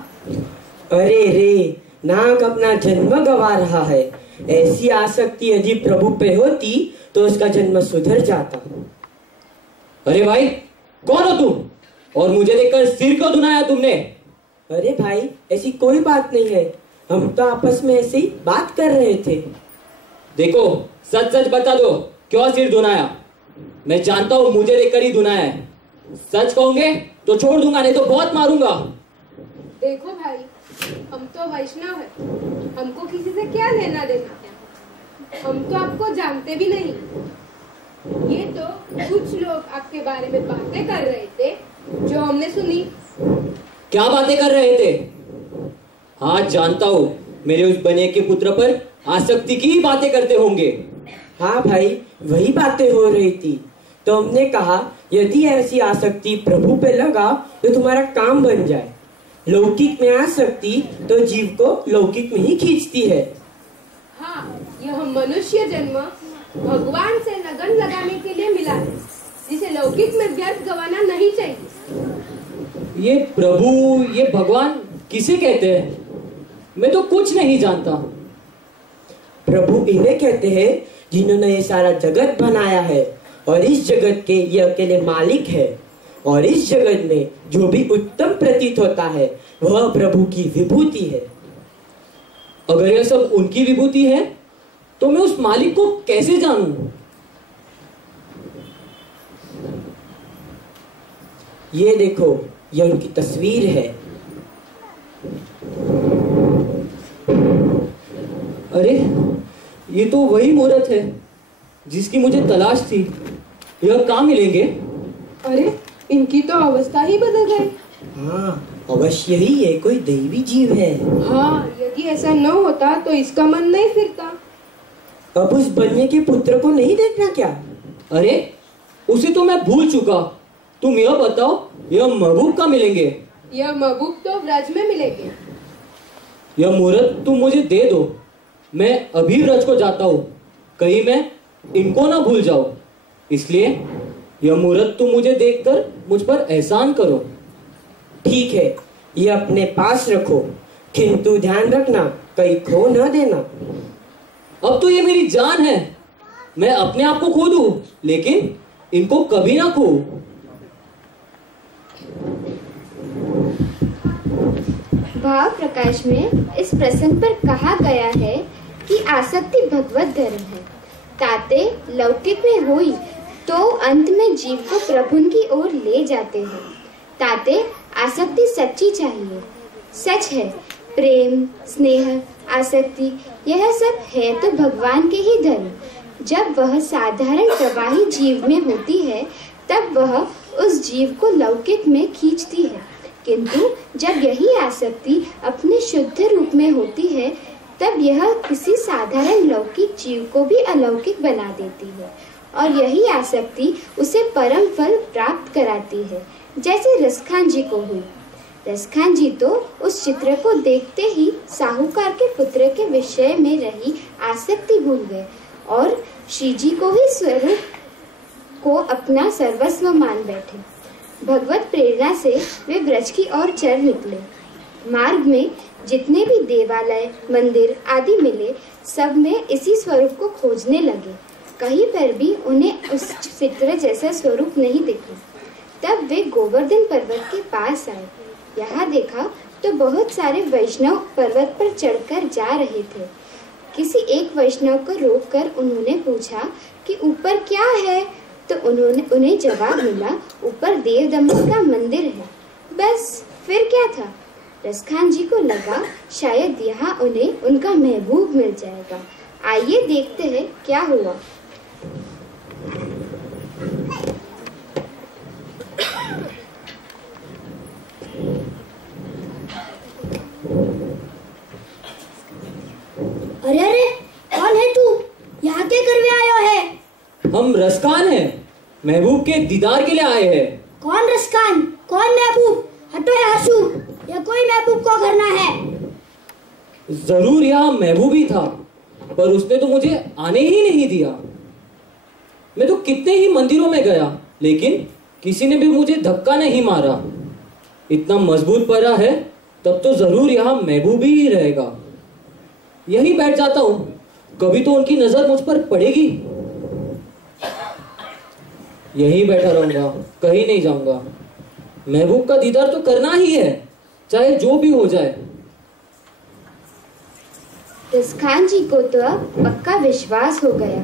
अरे रे, नाग अपना जन्म गवा रहा है। ऐसी आसक्ति यदि प्रभु पे होती तो उसका जन्म सुधर जाता। अरे भाई, कौन हो तुम? और मुझे देखकर सिर क्यों धुनाया तुमने? अरे भाई, ऐसी कोई बात नहीं है, हम तो आपस में ऐसे ही बात कर रहे थे। देखो, सच सच बता दो, क्यों सिर धुनाया? मैं जानता हूँ मुझे देखकर ही धुनाया है। सच कहोगे तो छोड़ दूंगा, नहीं तो बहुत मारूंगा। देखो भाई, हम तो वैष्णव हैं, हमको किसी से क्या लेना देना, हम तो आपको जानते भी नहीं। ये तो कुछ लोग आपके बारे में बातें कर रहे थे जो हमने सुनी। क्या बातें कर रहे थे? हाँ, जानता हूँ, मेरे उस बने के पुत्र पर आसक्ति की बातें करते होंगे। हाँ भाई, वही बातें हो रही थी, तो हमने कहा यदि ऐसी आसक्ति प्रभु पे लगा तो तुम्हारा काम बन जाए। लौकिक में आसक्ति तो जीव को लौकिक में ही खींचती है। हाँ, यह मनुष्य जन्म भगवान से लगन लगाने के लिए मिला है, जिसे लौकिक में व्यर्थ गंवाना नहीं चाहिए। ये प्रभु, ये भगवान किसे कहते हैं? मैं तो कुछ नहीं जानता। प्रभु इन्हें कहते हैं जिन्होंने ये सारा जगत बनाया है और इस जगत के ये अकेले मालिक है, और इस जगत में जो भी उत्तम प्रतीत होता है वह प्रभु की विभूति है। अगर यह सब उनकी विभूति है तो मैं उस मालिक को कैसे जानूं? ये देखो, ये उनकी तस्वीर है। अरे ये तो वही मूर्त है जिसकी मुझे तलाश थी। यह कहाँ मिलेंगे? अरे इनकी तो अवस्था ही बदल गई। हाँ, अवश्य ही ये कोई दैवी जीव है। हाँ, यदि ऐसा न होता तो इसका मन नहीं फिरता। अब उस बन्ये के पुत्र को नहीं देखना क्या? अरे उसे तो मैं भूल चुका। तुम यह बताओ, यह महबूब कहाँ मिलेंगे? यह महबूब तो ब्रज में मिलेंगे। यह मूर्त तुम मुझे दे दो, मैं अभी ब्रज को जाता हूँ, कहीं मैं इनको ना भूल जाऊं। इसलिए यह मूर्त तुम मुझे देखकर मुझ पर एहसान करो। ठीक है, ये अपने पास रखो, किंतु ध्यान रखना कहीं खो न देना। अब तो ये मेरी जान है, मैं अपने आप को खो दूं, लेकिन इनको कभी ना खो। भाव प्रकाश में इस प्रसंग पर कहा गया है कि आसक्ति भगवत धर्म है, ताते लौकिक में हुई तो अंत में जीव को प्रभु की ओर ले जाते हैं। ताते आसक्ति सच्ची चाहिए। सच है, प्रेम, स्नेह, आसक्ति यह सब है तो भगवान के ही धर्म। जब वह साधारण प्रवाही जीव में होती है तब वह उस जीव को लौकिक में खींचती है, किंतु जब यही आसक्ति अपने शुद्ध रूप में होती है तब यह किसी साधारण लौकिक जीव को भी अलौकिक बना देती है, और यही आसक्ति उसे परम फल प्राप्त कराती है, जैसे रसखान जी को हुई। रसखान जी तो उस चित्र को देखते ही साहूकार के पुत्र के विषय में रही आसक्ति भूल गए और श्री जी को ही स्वरूप को अपना सर्वस्व मान बैठे। भगवत प्रेरणा से वे ब्रज की ओर चल निकले। मार्ग में जितने भी देवालय, मंदिर आदि मिले, सब में इसी स्वरूप को खोजने लगे। कहीं पर भी उन्हें उस चित्र जैसा स्वरूप नहीं दिखा। तब वे गोवर्धन पर्वत के पास आए। यहाँ देखा तो बहुत सारे वैष्णव पर्वत पर चढ़कर जा रहे थे। किसी एक वैष्णव को रोककर उन्होंने पूछा कि ऊपर क्या है, तो उन्हें जवाब मिला, ऊपर देव दमन का मंदिर है। बस फिर क्या था। रसखान जी को लगा शायद यहाँ उन्हें उनका महबूब मिल जाएगा। आइए देखते हैं क्या हुआ। अरे अरे, कौन है तू? यहाँ क्या करने आयो है? हम रसखान हैं, महबूब के दीदार के लिए आए हैं। कौन रसखान, कौन महबूब? हटो यहाँ हंसू, ये कोई महबूब को करना है। जरूर यहाँ महबूब ही था, पर उसने तो मुझे आने ही नहीं दिया। मैं तो कितने ही मंदिरों में गया, लेकिन किसी ने भी मुझे धक्का नहीं मारा। इतना मजबूत पड़ा है, तब तो जरूर यहाँ महबूब ही रहेगा। यही बैठ जाता हूँ, कभी तो उनकी नजर मुझ पर पड़ेगी। यही बैठा रहूंगा, कहीं नहीं जाऊंगा। महबूब का दीदार तो करना ही है, चाहे जो भी हो जाए। रसखान जी को तो अब पक्का विश्वास हो गया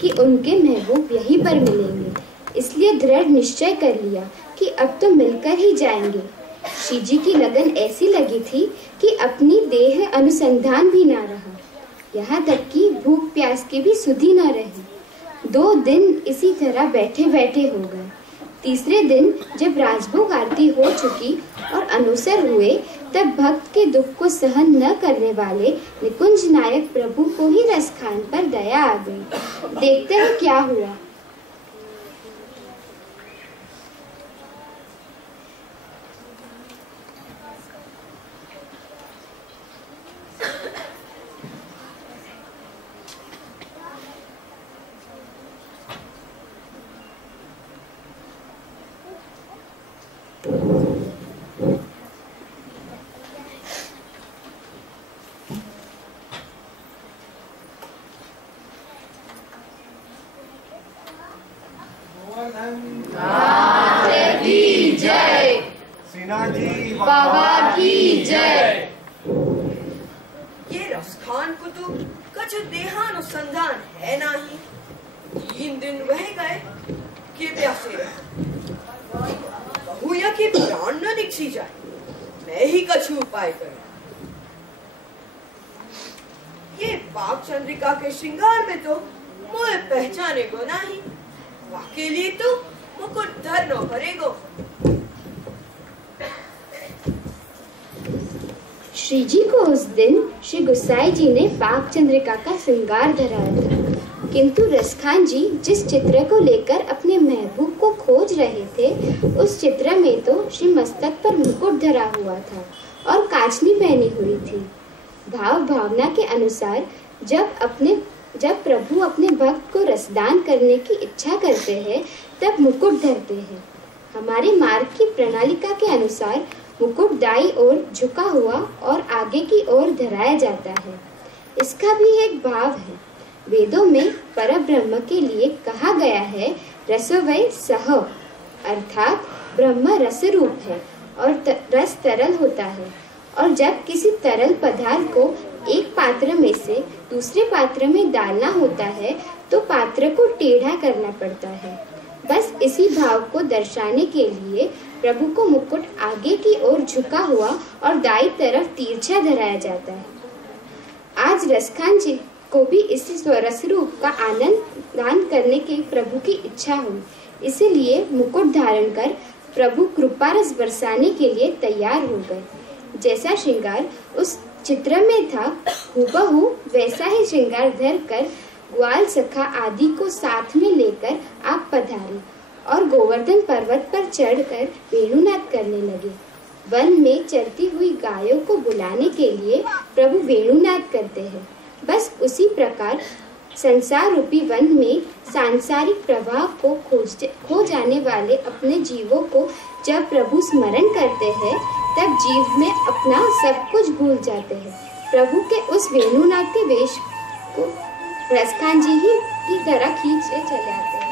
कि उनके महबूब यहीं पर मिलेंगे, इसलिए दृढ़ निश्चय कर लिया कि अब तो मिलकर ही जाएंगे। श्री जी की लगन ऐसी लगी थी कि अपनी देह अनुसंधान भी ना रहा, यहाँ तक कि भूख प्यास की भी सुधि न रही। 2 दिन इसी तरह बैठे बैठे हो गए। तीसरे दिन जब राजभोग आरती हो चुकी और अनुसर हुए, तब भक्त के दुख को सहन न करने वाले निकुंज नायक प्रभु को ही रसखान पर दया आ गई। देखते हैं क्या हुआ। गोवर्धन की जय, सेना जी बाबा की जय। ये रसखान को तो कुछ देहानुसंधान है नहीं। 3 दिन वह गए कि प्यासे रहे। कहूँ या कि प्राण न निकसी जाए, मैं ही कछु उपाय करूं। ये बाग चंद्रिका के श्रृंगार में तो मुझे पहचाने को नहीं। वाके लिए तो मुकुट धरना पड़ेगो। श्री जी को उस दिन श्री गुसाई जी ने बाग चंद्रिका का श्रृंगार धराया था, किंतु रसखान जी जिस चित्र को लेकर अपने महबूब को खोज रहे थे, उस चित्र में तो श्री मस्तक पर मुकुट धरा हुआ था और कांचनी पहनी हुई थी। भाव भावना के अनुसार जब प्रभु अपने भक्त को रसदान करने की इच्छा करते हैं, तब मुकुट धरते हैं। हमारे मार्ग की प्रणालिका के अनुसार मुकुट दाई ओर झुका हुआ और आगे की ओर धराया जाता है। इसका भी एक भाव है। वेदों में परब्रह्म के लिए कहा गया है रसवै सह, अर्थात ब्रह्म रस रूप है और रस तरल होता है, और जब किसी तरल पदार्थ को एक पात्र में से दूसरे पात्र में डालना होता है तो पात्र को टेढ़ा करना पड़ता है। बस इसी भाव को दर्शाने के लिए प्रभु को मुकुट आगे की ओर झुका हुआ और दाईं तरफ तिरछा धराया जाता है। आज रसखान जी को भी इसी स्वरस रूप का आनंद दान करने की प्रभु की इच्छा हुई, इसीलिए मुकुट धारण कर प्रभु कृपा रस बरसाने के लिए तैयार हो गए। जैसा श्रृंगार उस चित्र में था, हूबहू वैसा ही श्रृंगार धर कर ग्वाल सखा आदि को साथ में लेकर आप पधारे और गोवर्धन पर्वत पर चढ़कर वेणुनाद करने लगे। वन में चरती हुई गायों को बुलाने के लिए प्रभु वेणुनाद करते हैं। बस उसी प्रकार संसार रूपी वन में सांसारिक प्रवाह को खो जाने वाले अपने जीवों को जब प्रभु स्मरण करते हैं, तब जीव में अपना सब कुछ भूल जाते हैं। प्रभु के उस वेणुनाद के वेश को रसखान जी ही की तरह खींचे चले आते हैं।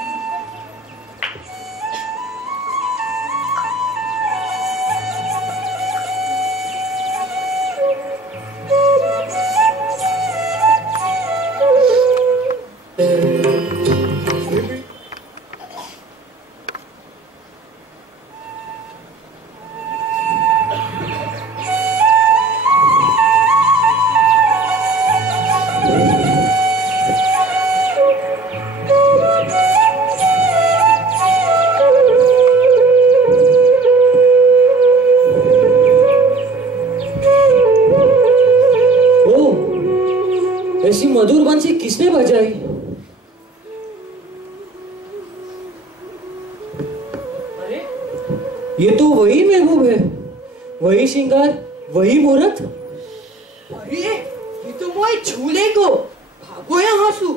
ऐसी मधुर बंसी किसने बजाई? अरे ये तो वही महबूब है, वही श्रृंगार, वही मुहूर्त। अरे ये तो मोए झूले को भागो यहाँ सु।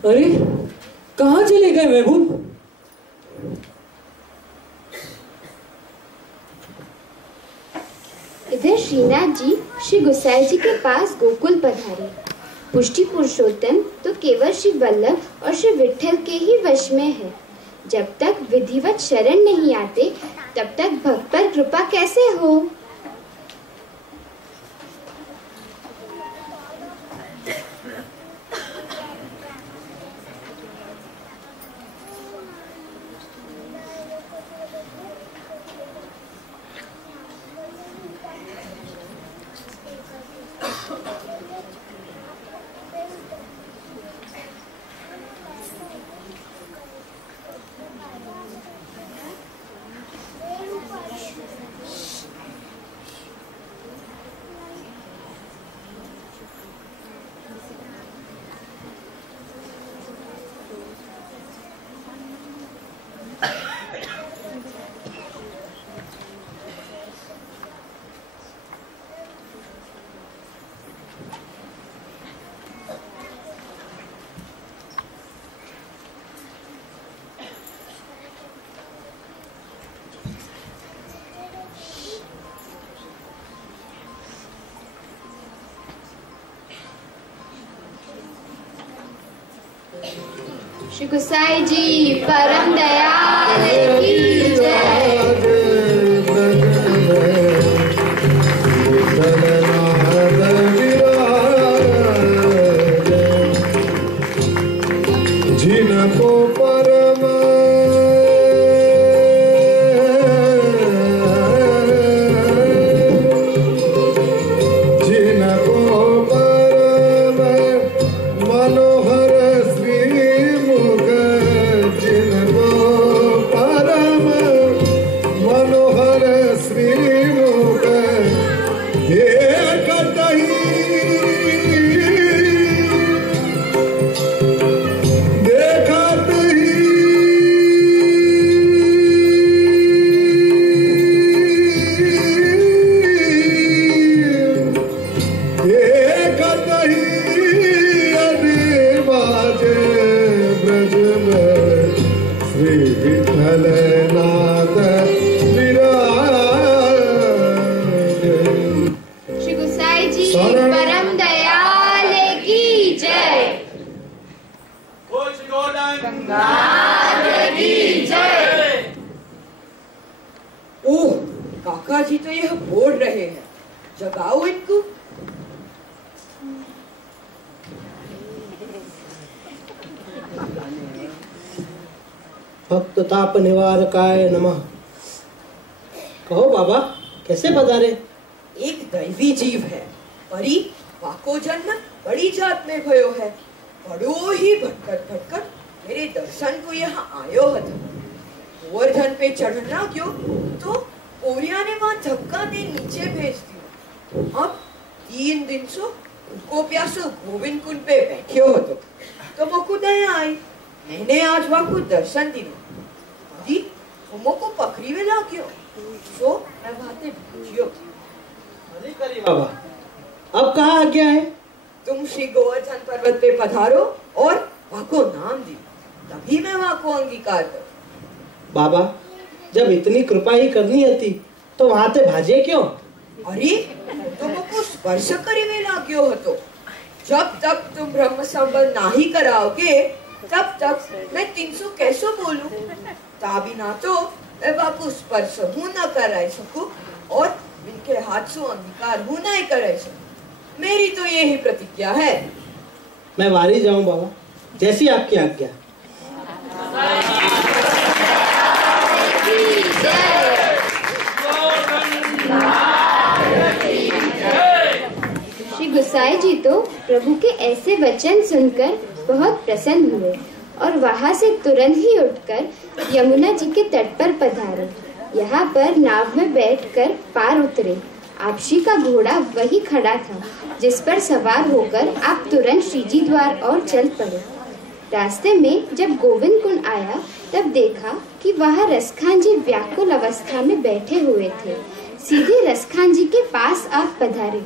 अरे कहाँ चले गए महबूब? इधर श्रीनाथ जी श्री गुसाई जी के पास गोकुल पधारे। पुष्टि पुरुषोत्तम तो केवल श्री वल्लभ और श्री विठल के ही वश में है। जब तक विधिवत शरण नहीं आते, तब तक भक्त पर कृपा कैसे हो? श्री गुसाई जी परम दयाल की जय। जिनको परम मनोहर श्रीमुख, जिनको परम मनोहर श्रीमुख एक कहीं देखत ही देखत ही श्री विठल नाथ विराज। श्री गुसाई जी परम दयाल की जय। की जय। ओह, काका जी तो यह बोल रहे हैं, जगाओ इनको। भक्त ताप निवारकाय नमः। कहो बाबा, कैसे पधारे? एक दैवी जीव है, परी वाको जन्म बड़ी जात में भयो है। बड़ो ही भटकर मेरे दर्शन को यहाँ आयो હતો। गोवर्धन पे चढ़ना क्यों तो ओरिया ने वहां धक्का दे नीचे भेज दिया। अब 3 दिन से उनको प्यासो गोविंद कुंड पे बैठे हो तो मोको दया आई। मैंने आज वहां को दर्शन दिया। दी मोको पकड़ी में ला क्यों तो मैं बातें पूछियो। बाबा, अब कहाँ आज्ञा है? तुम श्री गोवर्धन पर्वत पे पधारो और वहां को नाम दी, तभी मैं वहां को अंगीकार करूं। बाबा, जब इतनी कृपा ही करनी थी तो वहां ते भाजे क्यों? अरे तुमको स्पर्श करे वेला क्यों हो तो? जब तक तुम ब्रह्म संबंध नाही कराओगे तब तक मैं 300 कैसे बोलूं? ताबी ना तो मैं बापू स्पर्श हूं ना कराई सकूं और इनके हाथ से अंगीकार हूं ना कराई सकूं। मेरी तो यही प्रतिज्ञा है। मैं वारी जाऊं बाबा, जैसी आपकी आज्ञा। श्री गुसाई जी तो प्रभु के ऐसे वचन सुनकर बहुत प्रसन्न हुए और वहां से तुरंत ही उठकर यमुना जी के तट पर पधारे। यहाँ पर नाव में बैठकर पार उतरे। आपशी का घोड़ा वही खड़ा था जिस पर सवार होकर आप तुरंत श्रीजी द्वार और चल पड़े। रास्ते में जब गोविंद कुंड आया तब देखा कि वहाँ रसखान जी व्याकुल अवस्था में बैठे हुए थे। सीधे रसखान जी के पास आप पधारे।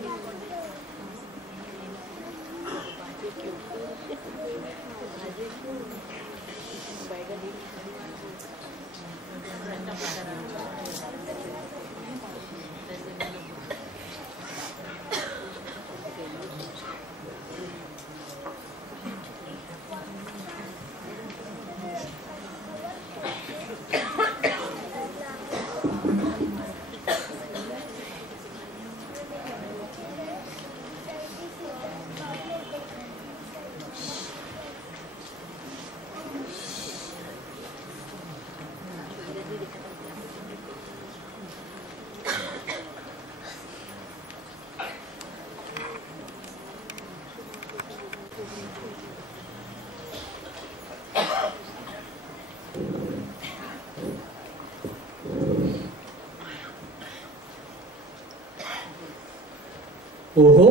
ओहो,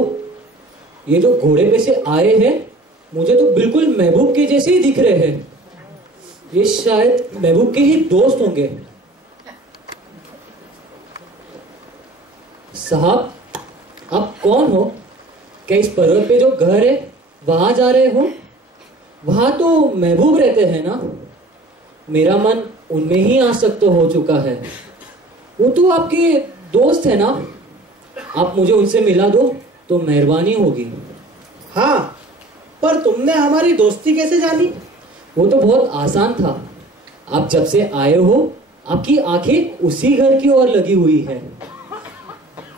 ये जो घोड़े पे से आए हैं मुझे तो बिल्कुल महबूब के जैसे ही दिख रहे हैं। ये शायद महबूब के ही दोस्त होंगे। साहब, आप कौन हो? क्या इस पर्वत पे जो घर है वहां जा रहे हो? वहां तो महबूब रहते हैं ना? मेरा मन उनमें ही आसक्त हो चुका है। वो तो आपके दोस्त है ना? आप मुझे उनसे मिला दो तो मेहरबानी होगी। हाँ, पर तुमने हमारी दोस्ती कैसे जानी? वो तो बहुत आसान था। आप जब से आए हो आपकी आंखें उसी घर की ओर लगी हुई है।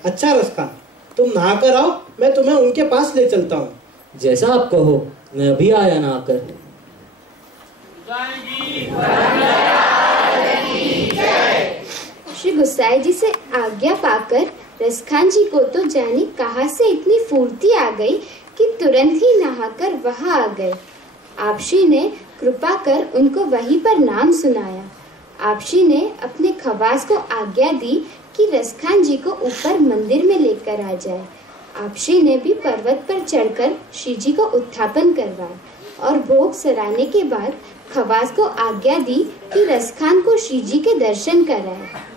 अच्छा रसखान, तुम नहा कर आओ, मैं तुम्हें उनके पास ले चलता हूँ। जैसा आप कहो, मैं अभी आया ना आकर। श्री गुसाई जी से आज्ञा पाकर रसखान जी को तो जाने कहां से इतनी फुर्ती आ गई कि तुरंत ही नहाकर वहां आ गए। आपशी ने कृपा कर उनको वहीं पर नाम सुनाया। आपशी ने अपने खवास को आज्ञा दी कि रसखान जी को ऊपर मंदिर में लेकर आ जाए। आपशी ने भी पर्वत पर चढ़कर श्री जी को उत्थापन करवाया और भोग सराने के बाद खवास को आज्ञा दी कि रसखान को श्री जी के दर्शन कराए।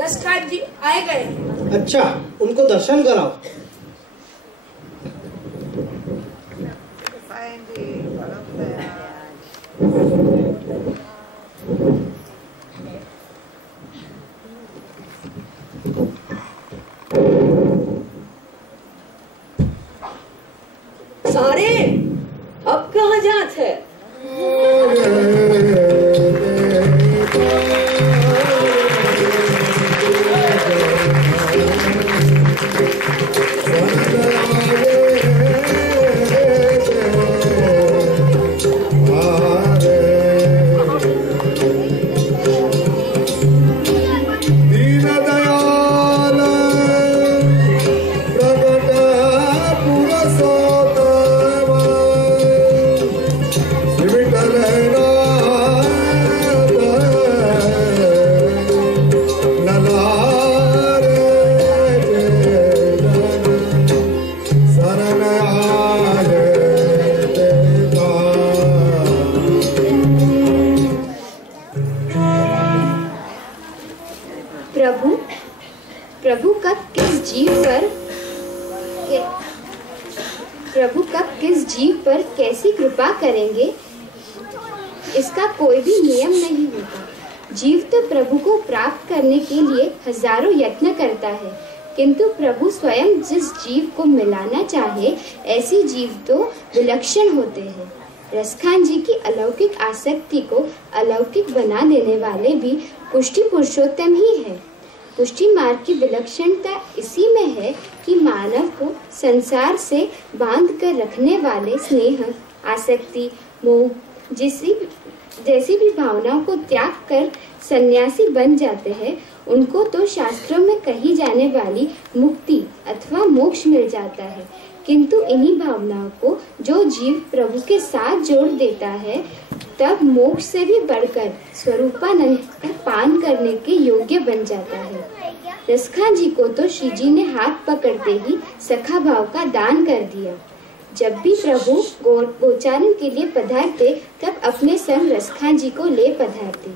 रसखान जी आए गए। अच्छा, उनको दर्शन कराओ। सारे अब कहाँ जात है? प्रभु कब किस जीव पर कैसी कृपा करेंगे, इसका कोई भी नियम नहीं होता। जीव तो प्रभु को प्राप्त करने के लिए हजारों यत्न करता है, किंतु प्रभु स्वयं जिस जीव को मिलाना चाहे ऐसी जीव तो विलक्षण होते हैं। रसखान जी की अलौकिक आसक्ति को अलौकिक बना देने वाले भी पुष्टि पुरुषोत्तम ही है। पुष्टि मार्ग की विलक्षणता इसी में है कि मानव को संसार से बांध कर रखने वाले स्नेह, आसक्ति, मोह जैसी भी भावनाओं को त्याग कर सन्यासी बन जाते हैं, उनको तो शास्त्रों में कही जाने वाली मुक्ति अथवा मोक्ष मिल जाता है। किंतु इन्हीं भावनाओं को जो जीव प्रभु के साथ जोड़ देता है, तब मोक्ष से भी बढ़कर स्वरूपानंद का पान करने के योग्य बन जाता है। रसखान जी को तो श्री जी ने हाथ पकड़ते ही सखा भाव का दान कर दिया। जब भी प्रभु गोचारण के लिए पधारते, तब अपने संग रसखान जी को ले पधारते।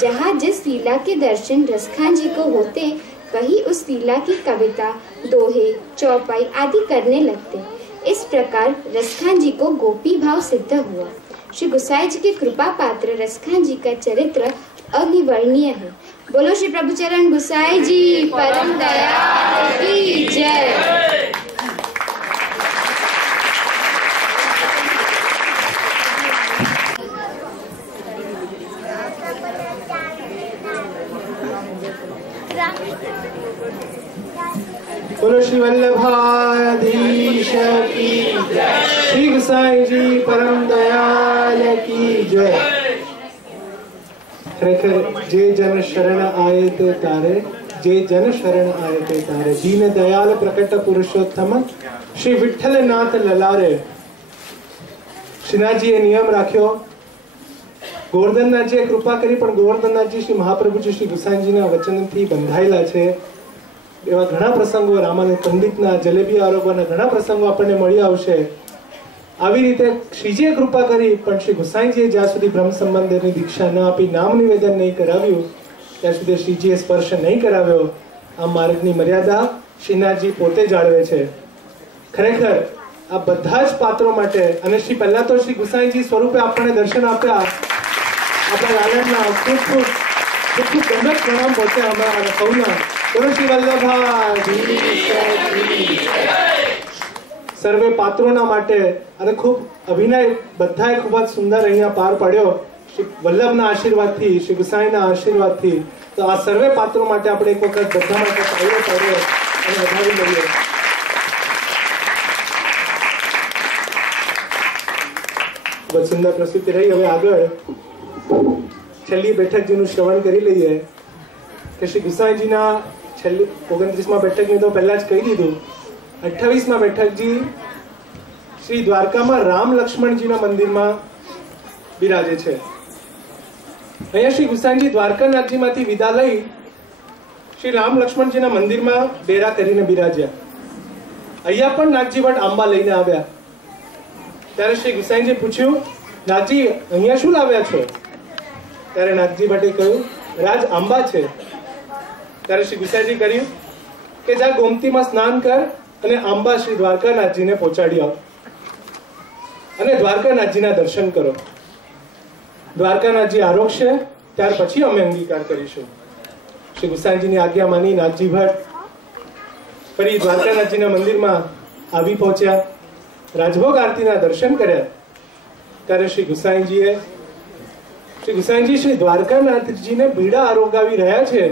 जहाँ जिस लीला के दर्शन रसखान जी को होते, वही उस लीला की कविता, दोहे, चौपाई आदि करने लगते। इस प्रकार रसखान जी को गोपी भाव सिद्ध हुआ। श्री गुसाई जी के कृपा पात्र रसखान जी का चरित्र अनिवर्णीय है। बोलो श्री प्रभुचरण गुसाई जी परम दयाल की जय। बोलो श्री वल्लभाधीश की जय, श्री गुसाई जी परम दयाल की जय। खरेखर जे जन शरण आए ते तारे, जे जन शरण आए ते तारे, दीन दयाल प्रकट पुरुषोत्तम श्री विठ्ठलनाथ ललारे। શ્રીનાથજીએ નિયમ રાખ્યો, ગોવર્ધનનાથજીએ કૃપા કરી, પણ ગોવર્ધનનાથજી શ્રી મહાપ્રભુજી શ્રી ગુસાઈજીના વચનથી બંધાયેલા છે। એવા ઘણા પ્રસંગો, રામાનંદ પંડિતના જલેબી આરોપવાના ઘણા પ્રસંગો આપણને મળી આવશે। આવી રીતે શ્રીજીએ કૃપા કરી, પણ શ્રી ગુસાઈજીએ જ્યાં સુધી બ્રહ્મ સંબંધની દીક્ષા ન આપી, નામ નિવેદન નહીં કરાવ્યું, ત્યાં સુધી શ્રીજીએ સ્પર્શ નહીં કરાવ્યો। આ માર્ગની મર્યાદા શ્રીનાથજી પોતે જાળવે છે। ખરેખર આ બધા જ પાત્રો માટે, અને શ્રી પહેલા તો શ્રી ગુસાઈજી સ્વરૂપે આપણને દર્શન આપ્યા, આપણા લાલનના ખૂબ ખૂબ દંડક પ્રણામ પહોંચે અમારા સૌના। બોલો શ્રી વલ્લભાધીશ। સર્વે પાત્રોના માટે અને ખૂબ અભિનય બધાએ ખૂબ જ સુંદર અહીંયા પાર પાડ્યો શ્રી વલ્લભના આશીર્વાદથી, શ્રી ગુસાઈના આશીર્વાદથી। તો આ સર્વે પાત્રો માટે આપણે એક વખત બધા માટે તાળીઓ પાડીએ અને વધાવી લઈએ। ખૂબ સુંદર પ્રસ્તુતિ રહી। હવે આગળ છેલ્લી બેઠકજીનું શ્રવણ કરી લઈએ કે શ્રી ગુસાઈજીના છેલ્લી 29માં બેઠકની તો પહેલા જ કહી દીધું। 28માં બેઠકજી શ્રી દ્વારકામાં રામ લક્ષ્મણજીના મંદિરમાં બિરાજે છે। અહીંયા શ્રી ગુસાઈજી દ્વારકાનાથજીમાંથી વિદા લઈ શ્રી રામ લક્ષ્મણજીના મંદિરમાં ડેરા કરીને બિરાજ્યા। અહીંયા પણ નાગજી ભટ્ટ આંબા લઈને આવ્યા। ત્યારે શ્રી ગુસાઈજીએ પૂછ્યું, નાગજી અહીંયા શું લાવ્યા છો? ત્યારે નાગજી ભટ્ટે કહ્યું, રાજ આંબા છે। ત્યારે શ્રી ગુસાઈજી કર્યું કે જા ગોમતીમાં સ્નાન કર અને આંબા શ્રી દ્વારકાનાથજીને પહોંચાડી આવ અને દ્વારકાનાથજીના દર્શન કરો। દ્વારકાનાથજી આરોગશે ત્યાર પછી અમે અંગીકાર કરીશું। શ્રી ગુસાઈજીની આજ્ઞા માની નાગજી ભટ્ટ ફરી દ્વારકાનાથજીના મંદિરમાં આવી પહોંચ્યા। રાજભોગ આરતીના દર્શન કર્યા। ત્યારે શ્રી ગુસાઈજી શ્રી દ્વારકાનાથજીને બીડા આરોગાવી રહ્યા છે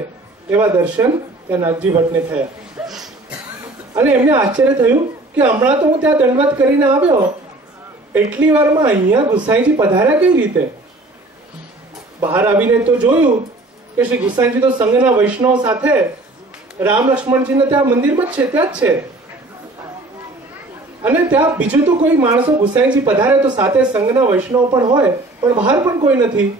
એવા દર્શન ત્યાં નાગજી ભટ્ટને થયા। અને એમને આશ્ચર્ય થયું કે હમણાં તો હું ત્યાં દંડવત કરીને આવ્યો, એટલી વારમાં અહીંયા ગુસાઈજી પધાર્યા કઈ રીતે? બહાર આવીને તો જોયું કે શ્રી ગુસાઈજી તો સંઘના વૈષ્ણવ સાથે રામ લક્ષ્મણજીને ત્યાં મંદિરમાં જ છે, ત્યાં જ છે। અને ત્યાં બીજું તો કોઈ માણસો ગુસાઈજી પધારે તો સાથે સંઘના વૈષ્ણવ પણ હોય, પણ બહાર પણ કોઈ નથી।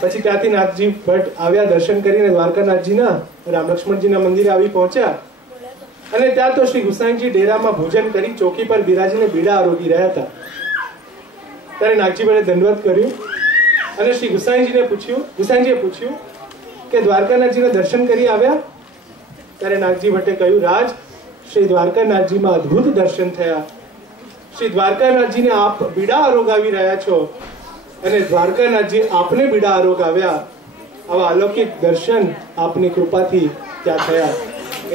પછી ત્યાંથી નાગજી ભટ્ટ આવ્યા, દર્શન કરીને દ્વારકાનાથજીના રામ લક્ષ્મણજીના મંદિરે આવી પહોંચ્યા। અને ત્યાં તો શ્રી ગુસાઈજી ડેરામાં ભોજન કરી ચોકી પર બિરાજીને બીડા આરોગી રહ્યા હતા। ત્યારે નાગજી ભટ્ટે દંડવત કર્યું અને શ્રી ગુસાઈજીએ પૂછ્યું કે દ્વારકાનાથજીના દર્શન કરી આવ્યા? ત્યારે નાગજી ભટ્ટે કહ્યું, રાજ શ્રી દ્વારકાનાથજીમાં અદ્ભુત દર્શન થયા। શ્રી દ્વારકાનાથજીને આપ બીડા આરોગાવી રહ્યા છો અને દ્વારકાનાથજી આપને બીડા આરોગાવ્યા। આવા અલૌકિક દર્શન આપની કૃપાથી ત્યાં થયા।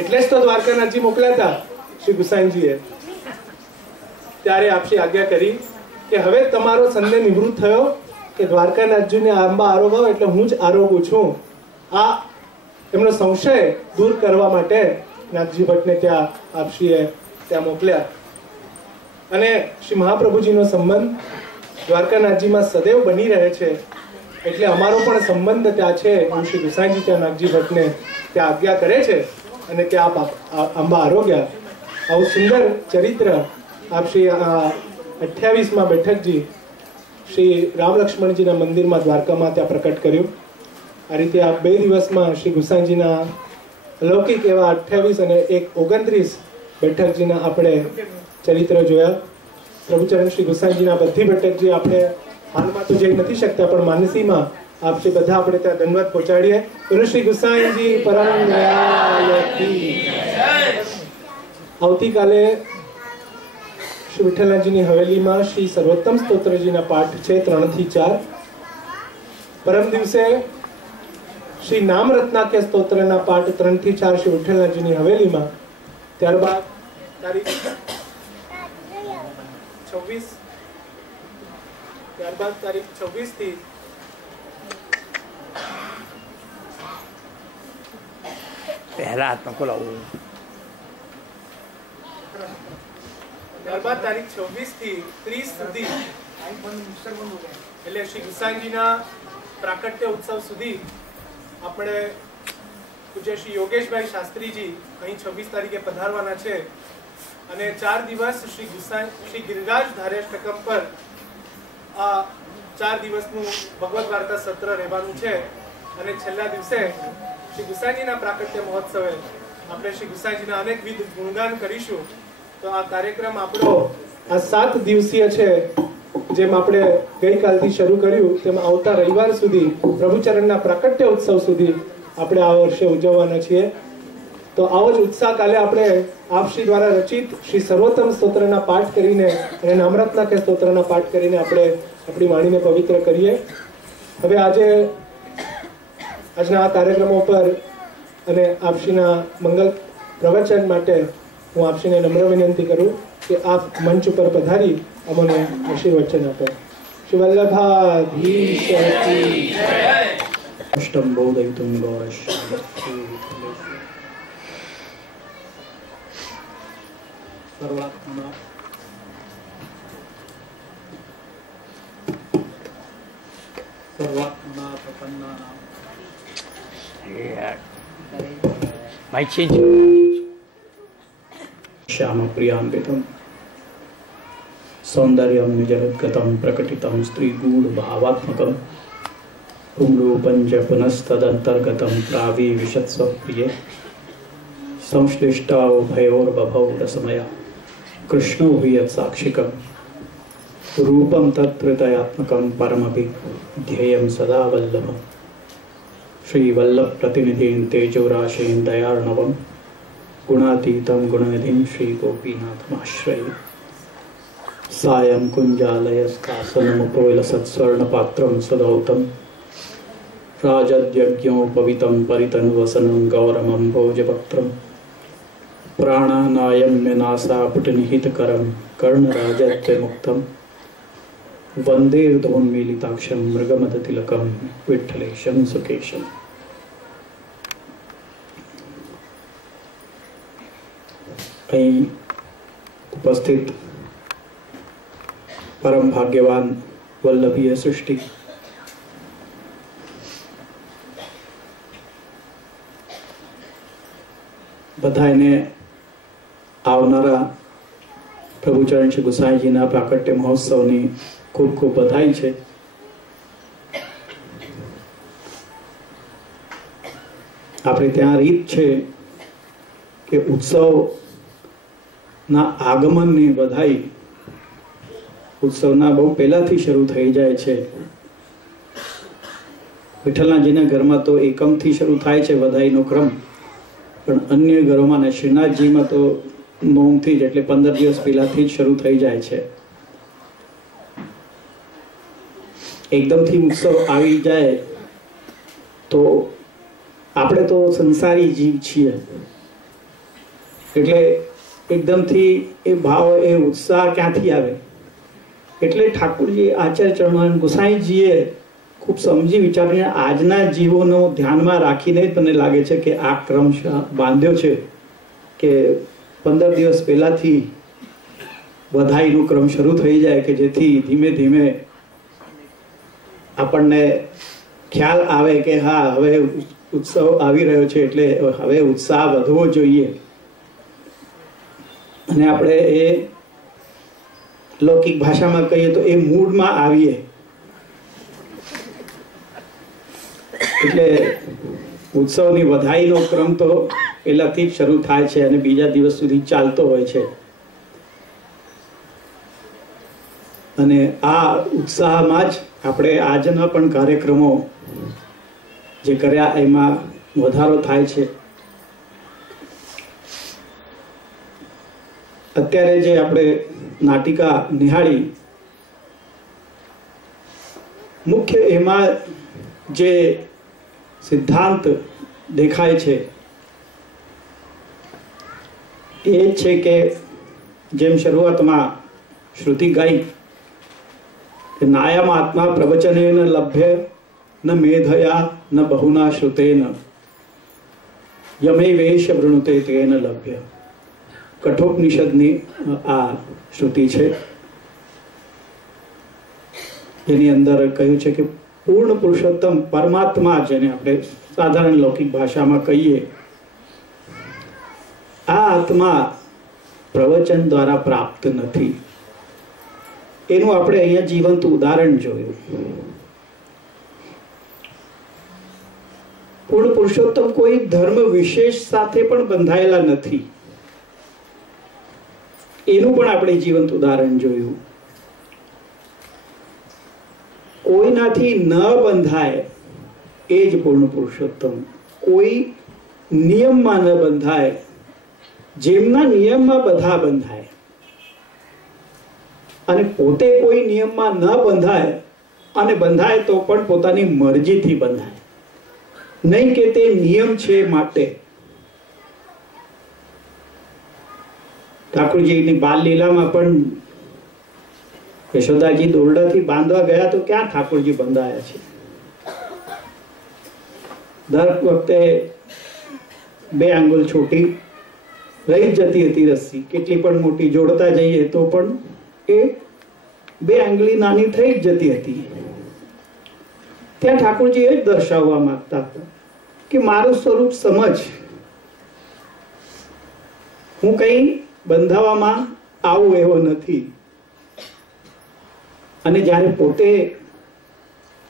એટલે જ તો દ્વારકાનાથજી મોકલ્યા હતા શ્રી ગુસાઈજીએ। ત્યારે આપની આજ્ઞા કરી કે હવે તમારો સંદેહ નિવૃત્ત થયો કે દ્વારકાનાથજીને આંબા આરોગાવો એટલે હું જ આરોગું છું। આ એમનો સંશય દૂર કરવા માટે નાગજી ભટ્ટને ત્યાં આપશ્રીએ ત્યાં મોકલ્યા। અને શ્રી મહાપ્રભુજીનો સંબંધ દ્વારકાનાથજીમાં સદૈવ બની રહે છે, એટલે અમારો પણ સંબંધ ત્યાં છે। હું શ્રી ગુસાઈજી ત્યાં નાગજી ભટ્ટને ત્યાં આજ્ઞા કરે છે અને ત્યાં આંબા આરોગ્યા। આવું સુંદર ચરિત્ર આપ શ્રી 28માં બેઠકજી શ્રી રામ લક્ષ્મણજીના મંદિરમાં દ્વારકામાં ત્યાં પ્રકટ કર્યું। આ રીતે આ 2 દિવસમાં શ્રી ગુસાઈજીના અલૌકિક એવા 28 અને 29 બેઠકજીના આપણે ચરિત્ર જોયા। પ્રભુચરણ શ્રી ગુસાઈજીના બધી બેઠકજી આપણે હાલમાં તો જઈ નથી શકતા, પણ માનસીમાં આપ શ્રી બધા આપણે ત્યાં દંડવત પહોંચાડીએ. બોલો શ્રી ગુસાઈજી પરમ દયાલ કી. આવતીકાલે શ્રી વિઠ્ઠલજીની હવેલીમાં શ્રી સર્વોત્તમ સ્તોત્રજીના પાઠ છે 3 થી 4. પરમ દિવસે શ્રી નામ રત્નાખ્ય સ્તોત્રના પાઠ 3 થી 4 શ્રી વિઠ્ઠલજીની હવેલીમાં. ત્યારબાદ તારીખ 26 થી પહેલા હાથમાં ખોલાવું. ત્યારબાદ તારીખ 26 થી 30 સુધી એટલે શ્રી ગુસાઈજીના પ્રાકટ્ય ઉત્સવ સુધી આપણે પૂજ્ય શ્રી યોગેશભાઈ શાસ્ત્રીજી અહીં 26 તારીખે પધારવાના છે અને 4 દિવસ શ્રી ગિરિરાજ ધારેષ્ટકમ પર આ 4 દિવસનું ભગવદ વાર્તા સત્ર રહેવાનું છે અને છેલ્લા દિવસે શ્રી ગુસાઈજીના પ્રાકટ્ય મહોત્સવે આપણે શ્રી ગુસાઈજીના અનેકવિધ ગુણગાન કરીશું. તો આ કાર્યક્રમ આપણો આ 7 દિવસીય છે. જેમ આપણે ગઈકાલથી શરૂ કર્યું તેમ આવતા રવિવાર સુધી પ્રભુચરણના પ્રાકટ્ય ઉત્સવ સુધી આપણે આ વર્ષે ઉજવવાના છીએ. તો આવો જ ઉત્સાહ કાલે આપણે આપશ્રી દ્વારા રચિત શ્રી સર્વોત્તમ સ્તોત્રના પાઠ કરીને અને નામરત્ના કે સ્તોત્રના પાઠ કરીને આપણે આપણી વાણીને પવિત્ર કરીએ. હવે આજના આ કાર્યક્રમો પર અને આપશ્રીના મંગલ પ્રવચન માટે હું આપશ્રીને નમ્ર વિનંતી કરું કે આપ મંચ ઉપર પધારી અમને આશીર્વચન આપો. શ્રી વલ્લભાધીશ અષ્ટમ બોધયિતુમ ગૌરશ સર્વાત્મના પ્રપન્નાનામ માઇક ચેન્જ. શ્યામ પ્રિયાન્વિતમ સૌંદર્યમ નિજગતગતમ પ્રકટિતમ સ્ત્રી ગૂઢ ભાવાત્મકમ પુંગરૂપંચ પુનસ્તદંતર્ગતમ પ્રાવી વિશત્સ્વ પ્રિયે સંશ્લિષ્ટા ઉભયોર્બભૌ રસમયા કૃષ્ણો હિ યત્સાક્ષિકમ રૂપમ તત્ત્વતયાત્મકમ પરમભિ ધ્યેયમ સદા વલ્લભમ શ્રી વલ્લભ પ્રતિનિધિન તેજોરાશીન દયાર્ણવમ ગુણાતીતમ ગુણનિધિમ શ્રી ગોપીનાથમાશ્રયે સાયં કુંજાલયસ્કાસનમુપવિલસત્સ્વર્ણપાત્રં સદૌતમ રાજદ્યજ્ઞોપવિतं પરિતન્વસनं ગૌરમं ભોજપત્રं પ્રાણાનાયમ્ય નાસાપુટનિહિતકરं કર્ણરાજત્વમુક્तं વંદેર્ધોન્મીલિતાક્ષં મૃગમદતિલકં વિઠ્ઠલેશં સુકેશમ. અહીં ઉપસ્થિત પરમ ભાગ્યવાન વલ્લભીય સૃષ્ટિ બધાને આવનારા પ્રભુચરણ શ્રી ગુસાઈજીના પ્રાકટ્ય મહોત્સવની ખૂબ ખૂબ બધાઈ છે. આપણે ત્યાં રીત છે કે ઉત્સવના આગમનની બધાઈ ઉત્સવના બહુ પહેલાથી શરૂ થઈ જાય છે. વિઠ્ઠલનાજીના ઘરમાં તો એકમથી શરૂ થાય છે બધાઈનો ક્રમ, પણ અન્ય ઘરોમાં ને શ્રીનાથજીમાં તો નોમથી જ એટલે 15 દિવસ પહેલાથી જ શરૂ થઈ જાય છે. એકદમથી ઉત્સવ આવી જાય તો આપણે તો સંસારી જીવ છીએ એટલે એકદમથી એ ભાવ એ ઉત્સાહ ક્યાંથી આવે? એટલે ઠાકુરજી આચાર્ય ચરણાનંદ ગોસાઈજીએ ખૂબ સમજી વિચારીને આજના જીવોનો ધ્યાનમાં રાખીને જ મને લાગે છે કે આ ક્રમ બાંધ્યો છે કે 15 દિવસ પહેલાથી વધાઈનો ક્રમ શરૂ થઈ જાય કે જેથી ધીમે ધીમે આપણને ખ્યાલ આવે કે હા હવે ઉત્સવ આવી રહ્યો છે એટલે હવે ઉત્સાહ વધવો જોઈએ અને આપણે એ લૌકિક ભાષામાં કહીએ તો એ મૂડમાં આવીએ. એટલે ઉત્સવની વધાઈનો ક્રમ તો પહેલાથી જ શરૂ થાય છે અને બીજા દિવસ સુધી ચાલતો હોય છે. અને આ ઉત્સાહમાં જ આપણે આજના પણ કાર્યક્રમો જે કર્યા એમાં વધારો થાય છે. અત્યારે જે આપણે નાટિકા નિહાળી, મુખ્ય એમાં જે સિદ્ધાંત દેખાય છે એ છે કે જેમ શરૂઆતમાં શ્રુતિ ગાઈ કે નાયમ આત્મા પ્રવચનેન લભ્ય ન મેધયા ન બહુના શ્રુતેન યમે વેશ વૃણુતે તેન લભ્ય. કઠોપનિષદની આ શ્રુતિ છે. એની અંદર કહ્યું છે કે પૂર્ણ પુરુષોત્તમ પરમાત્મા, જેને આપણે સાધારણ લૌકિક ભાષામાં કહીએ, આ આત્મા પ્રવચન દ્વારા પ્રાપ્ત નથી. એનું આપણે અહીંયા જીવંત ઉદાહરણ જોયું. પૂર્ણ પુરુષોત્તમ કોઈ ધર્મ વિશેષ સાથે પણ બંધાયેલા નથી. એનું પણ આપણે જીવંત ઉદાહરણ જોયું. કોઈનાથી ન બંધાય એ જ પૂર્ણ પુરુષોત્તમ. કોઈ નિયમમાં ન બંધાય, જેમના નિયમમાં બધા બંધાય, અને પોતે કોઈ નિયમમાં ન બંધાય, અને બંધાય તો પણ પોતાની મરજીથી બંધાય, નહીં કે તે નિયમ છે માટે. ઠાકોરજીની બાલ લીલામાં પણ યશોદાજી દોરડાથી બાંધવા ગયા તો ક્યાં ઠાકોરજી બંધાયા છે? દર વખતે 2 આંગુલ છોટી રહી જતી હતી રસ્સી. કેટલી પણ મોટી જોડતા જઈએ તો પણ એ 2 આંગળી નાની થઈ જ જતી હતી. ત્યાં ઠાકોરજી એ જ દર્શાવવા માંગતા હતા કે મારું સ્વરૂપ સમજ, હું કઈ બંધાવામાં આવું એવો નથી. અને જ્યારે પોતે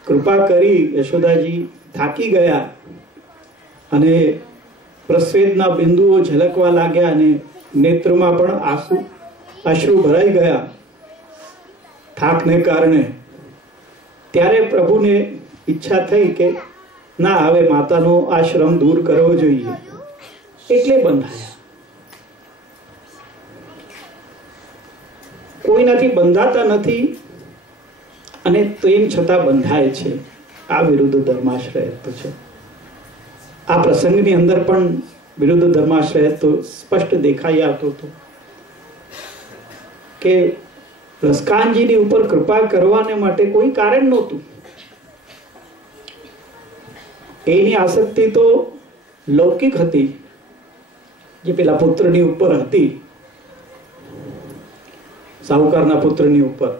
કૃપા કરી યશોદાજી થાકી ગયા અને પ્રસ્વેદના બિંદુઓ ઝલકવા લાગ્યા અને નેત્રમાં પણ આંસુ ભરાઈ ગયા થાકને કારણે, ત્યારે પ્રભુને ઈચ્છા થઈ કે ના, હવે માતાનો આ શ્રમ દૂર કરવો જોઈએ, એટલે બંધાયા. કોઈનાથી બંધાતા નથી અને તેમ છતાં બંધાય છે. આ વિરુદ્ધ ધર્માશ્રય છે. આ પ્રસંગની અંદર પણ વિરુદ્ધ ધર્માશ્રય તો સ્પષ્ટ દેખાઈ આવતો હતો કે રસકાનજીની ઉપર કૃપા કરવાને માટે કોઈ કારણ નહોતું. એની આસક્તિ તો લૌકિક હતી, જે પેલા પુત્રની ઉપર હતી, સાહુકારના પુત્રની ઉપર.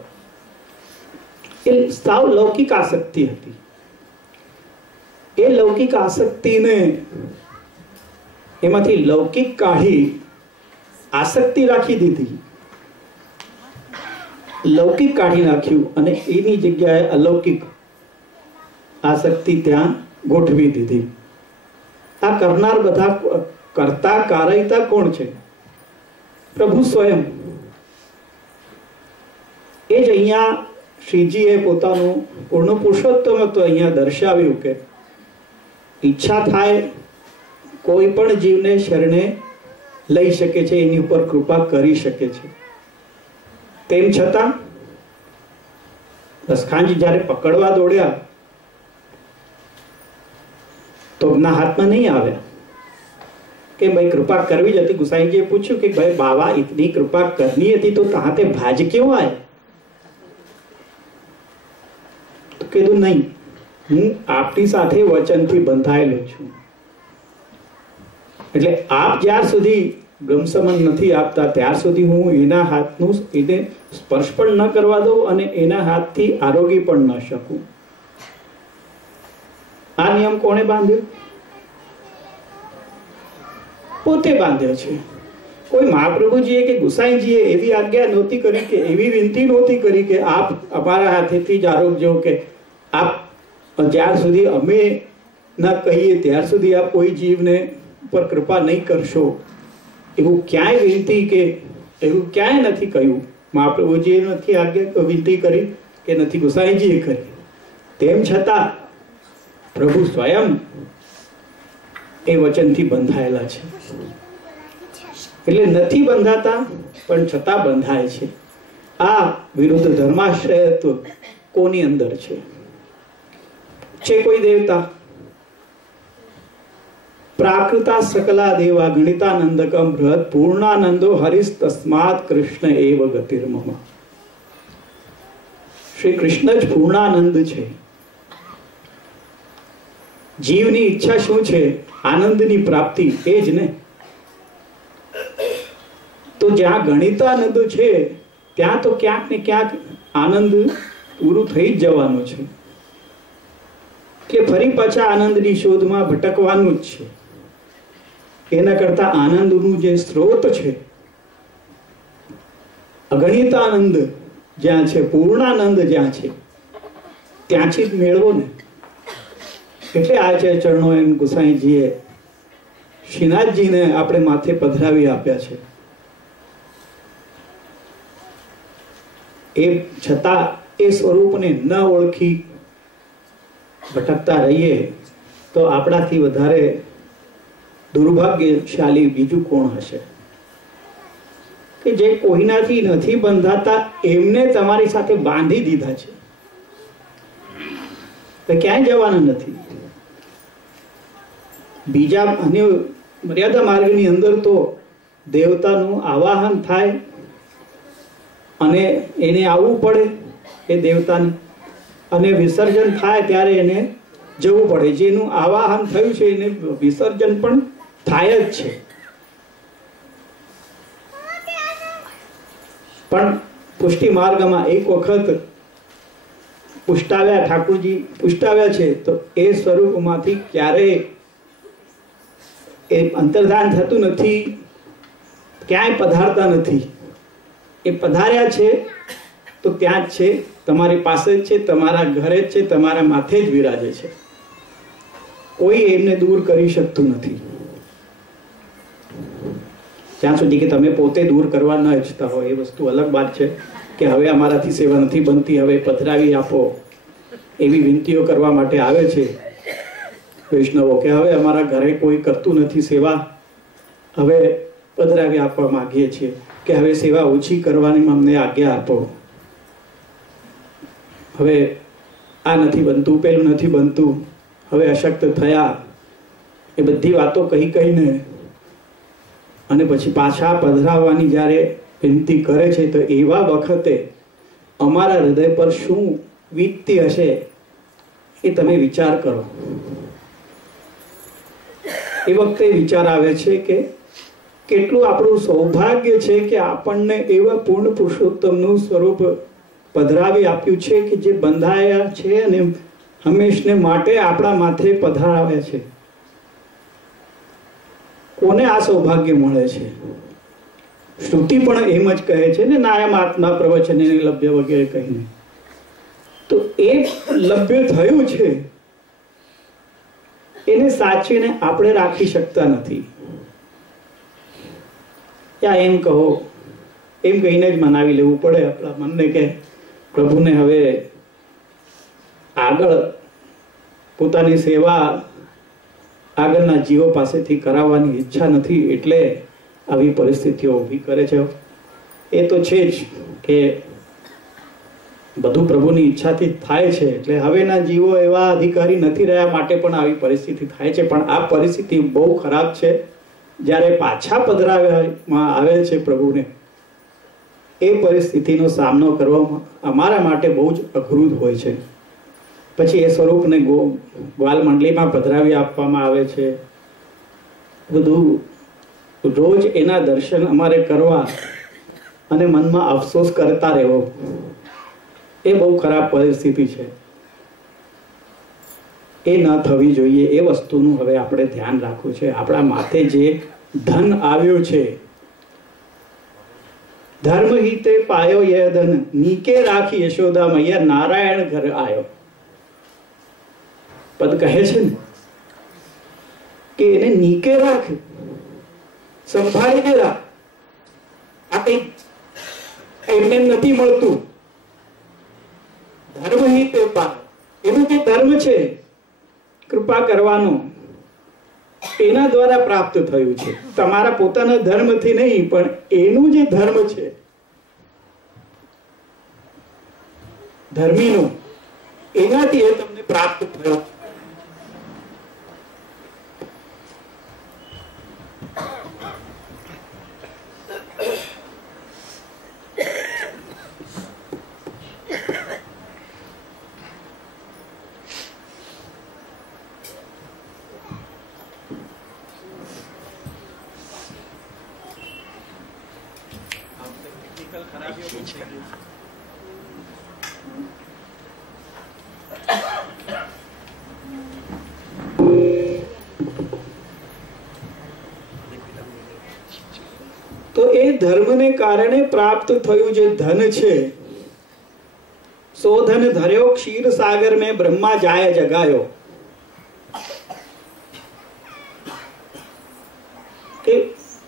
એ સાવ લૌકિક આસક્તિ હતી. એ લૌકિક આસક્તિને એમાંથી લૌકિક કાઢી આસક્તિ રાખી દીધી, લૌકિક કાઢી નાખ્યું અને એની જગ્યાએ અલૌકિક આસક્તિ ત્યાં ગોઠવી દીધી. આ કરનાર બધા કરતા કારયતા કોણ છે? પ્રભુ સ્વયં. એ જ અહીંયા શ્રીજીએ પોતાનું પૂર્ણ પુરુષોત્તમત્વ અહીંયા દર્શાવ્યું કે ઈચ્છા થાય કોઈ પણ જીવને શરણે લઈ શકે છે, એની ઉપર કૃપા કરી શકે છે. તેમ છતાં રસખાનજી જ્યારે પકડવા દોડ્યા તો એમના હાથમાં નહીં આવ્યા કે ભાઈ કૃપા કરવી જ હતી. ગુસાઈજીએ પૂછ્યું કે ભાઈ બાવા, ઇતની કૃપા કરनी હતી તો તહાં તે ભાજ ક્यों आए? તો કીધું નહીં, હું આપની સાથે વચનથી બંધાયેલો છું. એટલે આપ જ્યાર સુધી બ્રહ્મસમન નથી આપતા ત્યાર સુધી હું એના હાથનું એને સ્પર્શ પણ ન કરવા દઉં અને એના હાથથી આરોગી પણ ન શકું. આ નિયમ કોણે બાંધ્યો? પોતે બાંધ્યો છે. કોઈ મહાપ્રભુજીએ કે ગુસાઈજીએ એવી આજ્ઞા નહોતી કરી કે એવી વિનંતી નહોતી કરી કે આપ અમારા હાથેથી જ આરોગજો, કે આપ જ્યાર સુધી અમે ના કહીએ ત્યાર સુધી આપ કોઈ જીવને ઉપર કૃપા નહીં કરશો. એવું ક્યાંય વિનંતી કે એવું ક્યાંય નથી કહ્યું. મહાપ્રભુજીએ નથી આજ્ઞા વિનંતી કરી કે નથી ગોસાઈજીએ કરી, તેમ છતાં પ્રભુ સ્વયં એ વચનથી બંધાયેલા છે. એટલે નથી બંધાતા પણ છતાં બંધાય છે. આ વિરુદ્ધ ધર્માશ્રયત્વ કોની અંદર છે કોઈ દેવતા? પ્રાકૃતા સકલા દેવા ગણિતાનંદકમ બૃહદ પૂર્ણાનંદો હરિસ તસ્માત કૃષ્ણ એવ ગતિર્મમ. શ્રી કૃષ્ણ જ પૂર્ણાનંદ છે. જીવની ઈચ્છા શું છે? આનંદની પ્રાપ્તિ, એ જ ને. તો જ્યાં ગણિતાનંદ છે ત્યાં તો ક્યાંક ને ક્યાંક આનંદ પૂરું થઈ જ જવાનું છે, કે ફરી પાછા આનંદની શોધમાં ભટકવાનું જ છે. એના કરતા આનંદનું જે સ્ત્રોત છે, અગણિત આનંદ જ્યાં છે, પૂર્ણાનંદ જ્યાં છે, ત્યાંથી જ મેળવો ને. એટલે આ છે ચરણો એમ ગુસાઈજીએ શ્રીનાથજીને આપણે માથે પધરાવી આપ્યા છે. એ છતાં એ સ્વરૂપને ન ઓળખી ભટકતા રહીએ તો આપણાથી વધારે દુર્ભાગ્યશાળી બીજું કોણ હશે? કે જે કોઈનાથી નથી બંધાતા એમને તમારી સાથે બાંધી દીધા છે, તો ક્યાંય જવાના નથી. બીજા અન્ય મર્યાદા માર્ગની અંદર તો દેવતાનું આવાહન થાય અને એને આવવું પડે એ દેવતાને, અને વિસર્જન થાય ત્યારે એને જવું પડે. જેનું આવાહન થયું છે એને વિસર્જન પણ થાય જ છે. પણ પુષ્ટિ માર્ગમાં એક વખત પુષ્ટાવ્યા, ઠાકોરજી પુષ્ટાવ્યા છે, તો એ સ્વરૂપમાંથી ક્યારેય એ અંતર્ધાન થતું નથી, ક્યાંય પધારતા નથી. એ પધાર્યા છે તો ત્યાં જ છે, તમારી પાસે જ છે, તમારા ઘરે જ છે, તમારા માથે જ વિરાજે છે. કોઈ એમને દૂર કરી શકતું નથી. જ્યાં સુધી કે તમે પોતે દૂર કરવા ન ઈચ્છતા હોય, એ વસ્તુ અલગ વાત છે કે હવે અમારાથી સેવા નથી બનતી, હવે પધરાવી આપો, એવી વિનંતીઓ કરવા માટે આવે છે વૈષ્ણવો, કે હવે અમારા ઘરે કોઈ કરતું નથી સેવા, હવે પધરાવી આપવા માંગીએ છીએ, કે હવે સેવા ઓછી કરવાની અમને આજ્ઞા આપો, હવે આ નથી બનતું, પેલું નથી બનતું, હવે અશક્ત થયા. એ બધી વાતો કહી કહીને અને પછી પાછા પધરાવવાની જ્યારે વિનંતી કરે છે, તો એવા વખતે અમારા હૃદય પર શું વીતતી હશે એ તમે વિચાર કરો. એ વખતે વિચાર આવે છે કે કેટલું આપણું સૌભાગ્ય છે કે આપણને એવા પૂર્ણ પુરુષોત્તમનું સ્વરૂપ પધરાવી આપ્યું છે કે જે બંધાયા છે અને હંમેશને માટે આપણા માથે પધરાવે છે. કોને આ સૌભાગ્ય મળે છે? શ્રુતિ પણ એમ જ કહે છે ને, નાયમ આત્મા પ્રવચને લભ્ય વગેરે કહીને. તો એ લભ્ય થયું છે એને સાચવીને આપણે રાખી શકતા નથી. યા એમ કહો, એમ કહીને જ મનાવી લેવું પડે આપણા મનને કે પ્રભુને હવે આગળ પોતાની સેવા આગળના જીવો પાસેથી કરાવવાની ઈચ્છા નથી, એટલે આવી પરિસ્થિતિઓ ઊભી કરે છે. એ તો છે જ કે બધું પ્રભુની ઈચ્છાથી થાય છે, એટલે હવેના જીવો એવા અધિકારી નથી રહ્યા માટે પણ આવી પરિસ્થિતિ થાય છે. પણ આ પરિસ્થિતિ બહુ ખરાબ છે. જ્યારે પાછા પધરાવવામાં આવે છે પ્રભુને, એ પરિસ્થિતિનો સામનો કરવામાં અમારા માટે બહુ જ અઘરું હોય છે. પછી એ સ્વરૂપને ગ્વાલ મંડળીમાં પધરાવી આપવામાં આવે છે. બધું રોજ એના દર્શન અમારે કરવા અને મનમાં અફસોસ કરતા રહેવો, એ બહુ ખરાબ પરિસ્થિતિ છે. એ ન થવી જોઈએ. એ વસ્તુનું હવે આપણે ધ્યાન રાખવું છે. આપણા માથે જે ધન આવ્યું છે, ધર્મ હિતે પાયો એ ધન, નીકે રાખી યશોદા મૈયા નારાયણ ઘર આવ્યો. પદ કહે છે ને કે એને નીકે રાખ, સંભાળીને રાખ. આ કઈ એમને નથી મળતું. ધર્મ હિ તે પાર, એનું જે ધર્મ છે કૃપા કરવાનો, એના દ્વારા પ્રાપ્ત થયું છે. તમારા પોતાના ધર્મથી નહીં, પણ એનું જે ધર્મ છે ધર્મીનું, એનાથી એ તમને પ્રાપ્ત થયો. તો એ ધર્મને કારણે પ્રાપ્ત થયું જે ધન છે, સો ધન ધર્યો ક્ષીર સાગર મેં બ્રહ્મા જાય જગાયો. કે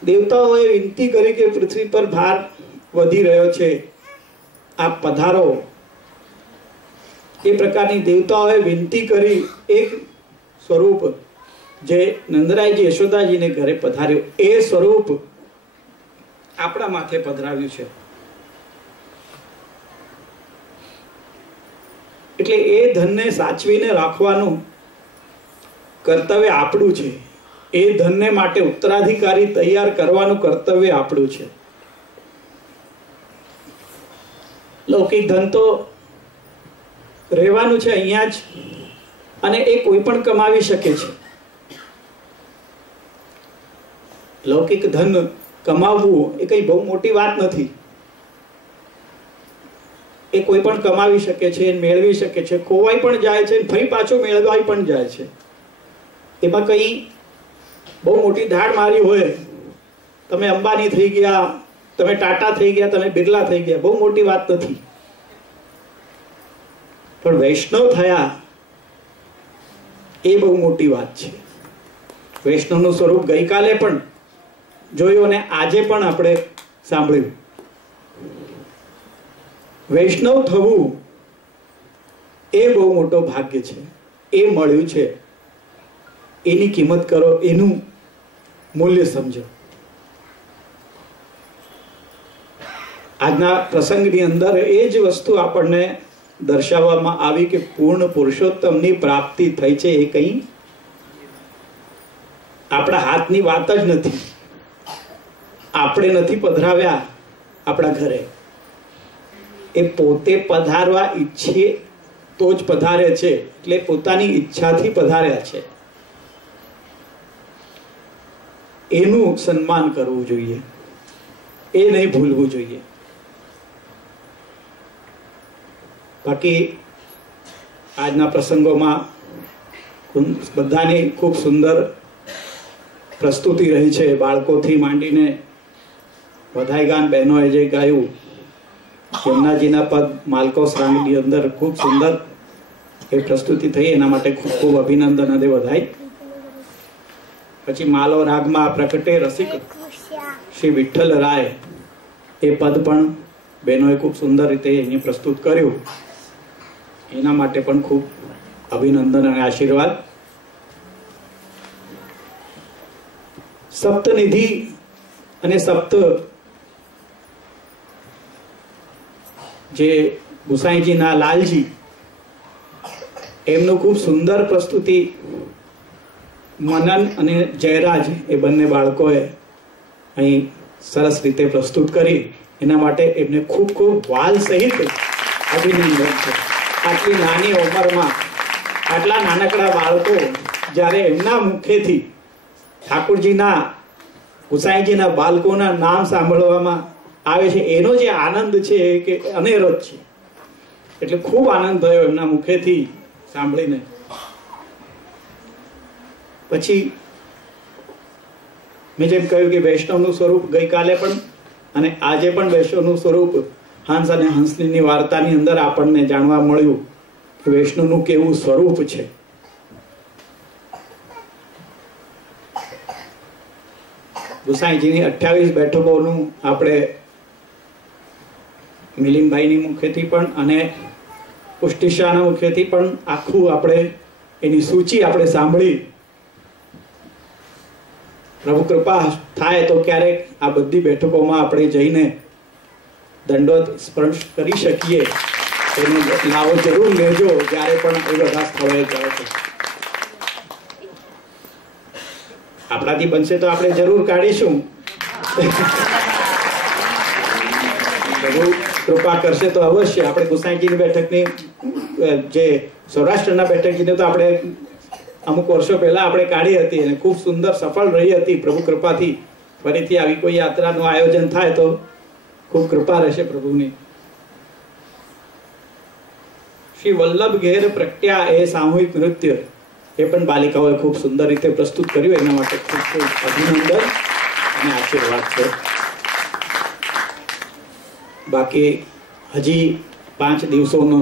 દેવતાઓએ વિનંતી કરી કે પૃથ્વી પર ભાર વધી રહ્યો છે, આપ પધારો. એ પ્રકારની દેવતાઓએ વિનંતી કરી એક સ્વરૂપ જે નંદરાયજી યશોદાજીને ઘરે પધાર્યો, એ સ્વરૂપ આપણા માથે પધરાવ્યું છે. એટલે એ ધનને સાચવીને રાખવાનું કર્તવ્ય આપણું છે. એ ધનને માટે ઉત્તરાધિકારી તૈયાર કરવાનું કર્તવ્ય આપણું છે. લૌકિક ધન તો રહેવાનું છે અહીંયા જ, અને એ કોઈ પણ કમાવી શકે છે. લૌકિક ધન કમાવવું એ કઈ બહુ મોટી વાત નથી. એ કોઈ પણ કમાવી શકે છે, મેળવી શકે છે, ખોવાઈ પણ જાય છે, ફરી પાછું મેળવાઈ પણ જાય છે. એમાં કઈ બહુ મોટી ધાડ મારી હોય, તમે અંબાની થઈ ગયા, તમે ટાટા થઈ ગયા, તમે બિરલા થઈ ગયા, બહુ મોટી વાત નથી. પણ વૈષ્ણવ થયા એ બહુ મોટી વાત છે. વૈષ્ણવનું સ્વરૂપ ગઈકાલે પણ જોયું અને આજે પણ આપણે સાંભળ્યું. વૈષ્ણવ થવું એ બહુ મોટો ભાગ્ય છે. એ મળ્યું છે, એની કિંમત કરો, એનું મૂલ્ય સમજો. આજના પ્રસંગની અંદર એ જ વસ્તુ આપણને દર્શાવવામાં આવી કે પૂર્ણ પુરુષોત્તમની પ્રાપ્તિ થઈ છે. એ કઈ આપણા હાથની વાત જ નથી. આપણે નથી પધરાવ્યા આપણા ઘરે, એ પોતે પધારવા ઈચ્છે તો જ પધારે છે. એટલે પોતાની ઈચ્છાથી પધાર્યા છે. એનું સન્માન કરવું જોઈએ, એ નહીં ભૂલવું જોઈએ. બાકી આજના પ્રસંગોમાં બધાની ખૂબ સુંદર પ્રસ્તુતિ રહી છે. બાળકોથી માંડીને વધાઈ ગાન બહેનોએ જે ગાયું, જમનાજીના પદ માલકો શ્રાંગની અંદર ખૂબ સુંદર એ પ્રસ્તુતિ થઈ. એના માટે ખૂબ ખૂબ અભિનંદન અને વધાઈ. પછી માલો રાગમાં પ્રકટે રસિક શ્રી વિઠ્ઠલ રાય, એ પદ પણ બહેનોએ ખૂબ સુંદર રીતે અહીંયા પ્રસ્તુત કર્યું. એના માટે પણ ખૂબ અભિનંદન અને આશીર્વાદ. સપ્તનિધિ અને સપ્ત જે ગુસાઈજીના લાલજી, એમનું ખૂબ સુંદર પ્રસ્તુતિ મનન અને જયરાજ એ બંને બાળકોએ અહીં સરસ રીતે પ્રસ્તુત કરી. એના માટે એમને ખૂબ ખૂબ વાલ સહિત અભિનંદન છે. આટલી નાની ઉંમરમાં આટલા નાનકડા બાળકો જ્યારે એમના મુખેથી ઠાકોરજીના ગુસાઈજીના બાળકોના નામ સાંભળવામાં આવે છે, એનો જે આનંદ છે કે અનેરો જ છે. એટલે ખૂબ આનંદ થયો એમના મુખેથી સાંભળીને. પછી મેં જેમ કહ્યું કે વૈષ્ણવનું સ્વરૂપ ગઈકાલે પણ અને આજે પણ વૈષ્ણવનું સ્વરૂપ હંસ અને હંસની વાર્તાની અંદર આપણને જાણવા મળ્યું કે વૈષ્ણવનું કેવું સ્વરૂપ છે. ગુસાઈજીની 28 બેઠકોનું આપણે મિલિંદભાઈની મુખેથી પણ અને પુષ્ટિશાના મુખેથી પણ આખું આપણે એની સૂચિ આપણે સાંભળી. પ્રભુ કૃપા થાય તો ક્યારેક આ બધી બેઠકોમાં આપણે જઈને દંડવત સ્પર્શ કરી શકીએ. એનો લાવો જરૂર લેજો જ્યારે પણ એ બધા સ્થળોએ જાઓ છો. આપણાથી બનશે તો આપણે જરૂર કાઢીશું. પ્રભુ કૃપા કરશે તો અવશ્ય. આપણે ગુસાઈજીની બેઠકની જે સૌરાષ્ટ્રના બેઠકની તો આપણે અમુક વર્ષો પહેલા આપણે કાઢી હતી અને ખૂબ સુંદર સફળ રહી હતી. પ્રભુ કૃપાથી ફરીથી આવી કોઈ યાત્રાનું આયોજન થાય તો ખૂબ કૃપા રહેશે પ્રભુની. શ્રી વલ્લભ ઘેર પ્રગટ્યા એ સામૂહિક નૃત્ય એ પણ બાલિકાઓએ ખૂબ સુંદર રીતે પ્રસ્તુત કર્યું. એના માટે ખૂબ ખૂબ અભિનંદન અને આશીર્વાદ છે. બાકી હજી 5 દિવસોનો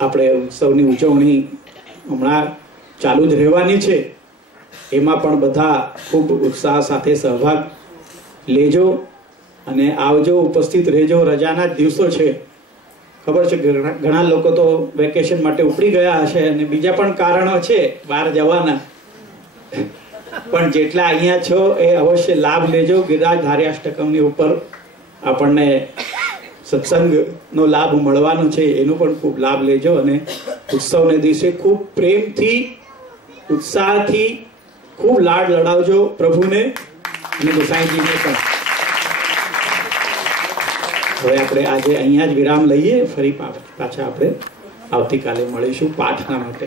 આપણે ઉત્સવની ઉજવણી હમણાં ચાલુ જ રહેવાની છે. એમાં પણ બધા ખૂબ ઉત્સાહ સાથે સહભાગ લેજો અને આવજો, ઉપસ્થિત રહેજો. રજાના જ દિવસો છે. ખબર છે ઘણા લોકો તો વેકેશન માટે ઉપડી ગયા હશે અને બીજા પણ કારણો છે બહાર જવાના. પણ જેટલા અહીંયા છો એ અવશ્ય લાભ લેજો. ગિરિરાજ ધાર્યાષ્ટકમની ઉપર આપણને સત્સંગનો લાભ મળવાનો છે, એનો પણ ખૂબ લાભ લેજો અને ઉત્સવને દિવસે ખૂબ પ્રેમથી, ઉત્સાહથી ખૂબ લાડ લડાવજો પ્રભુને અને ગોસાઈજીને પણ. હવે આપણે આજે અહીંયા જ વિરામ લઈએ. ફરી પાછા આપણે આવતીકાલે મળીશું પાઠના માટે.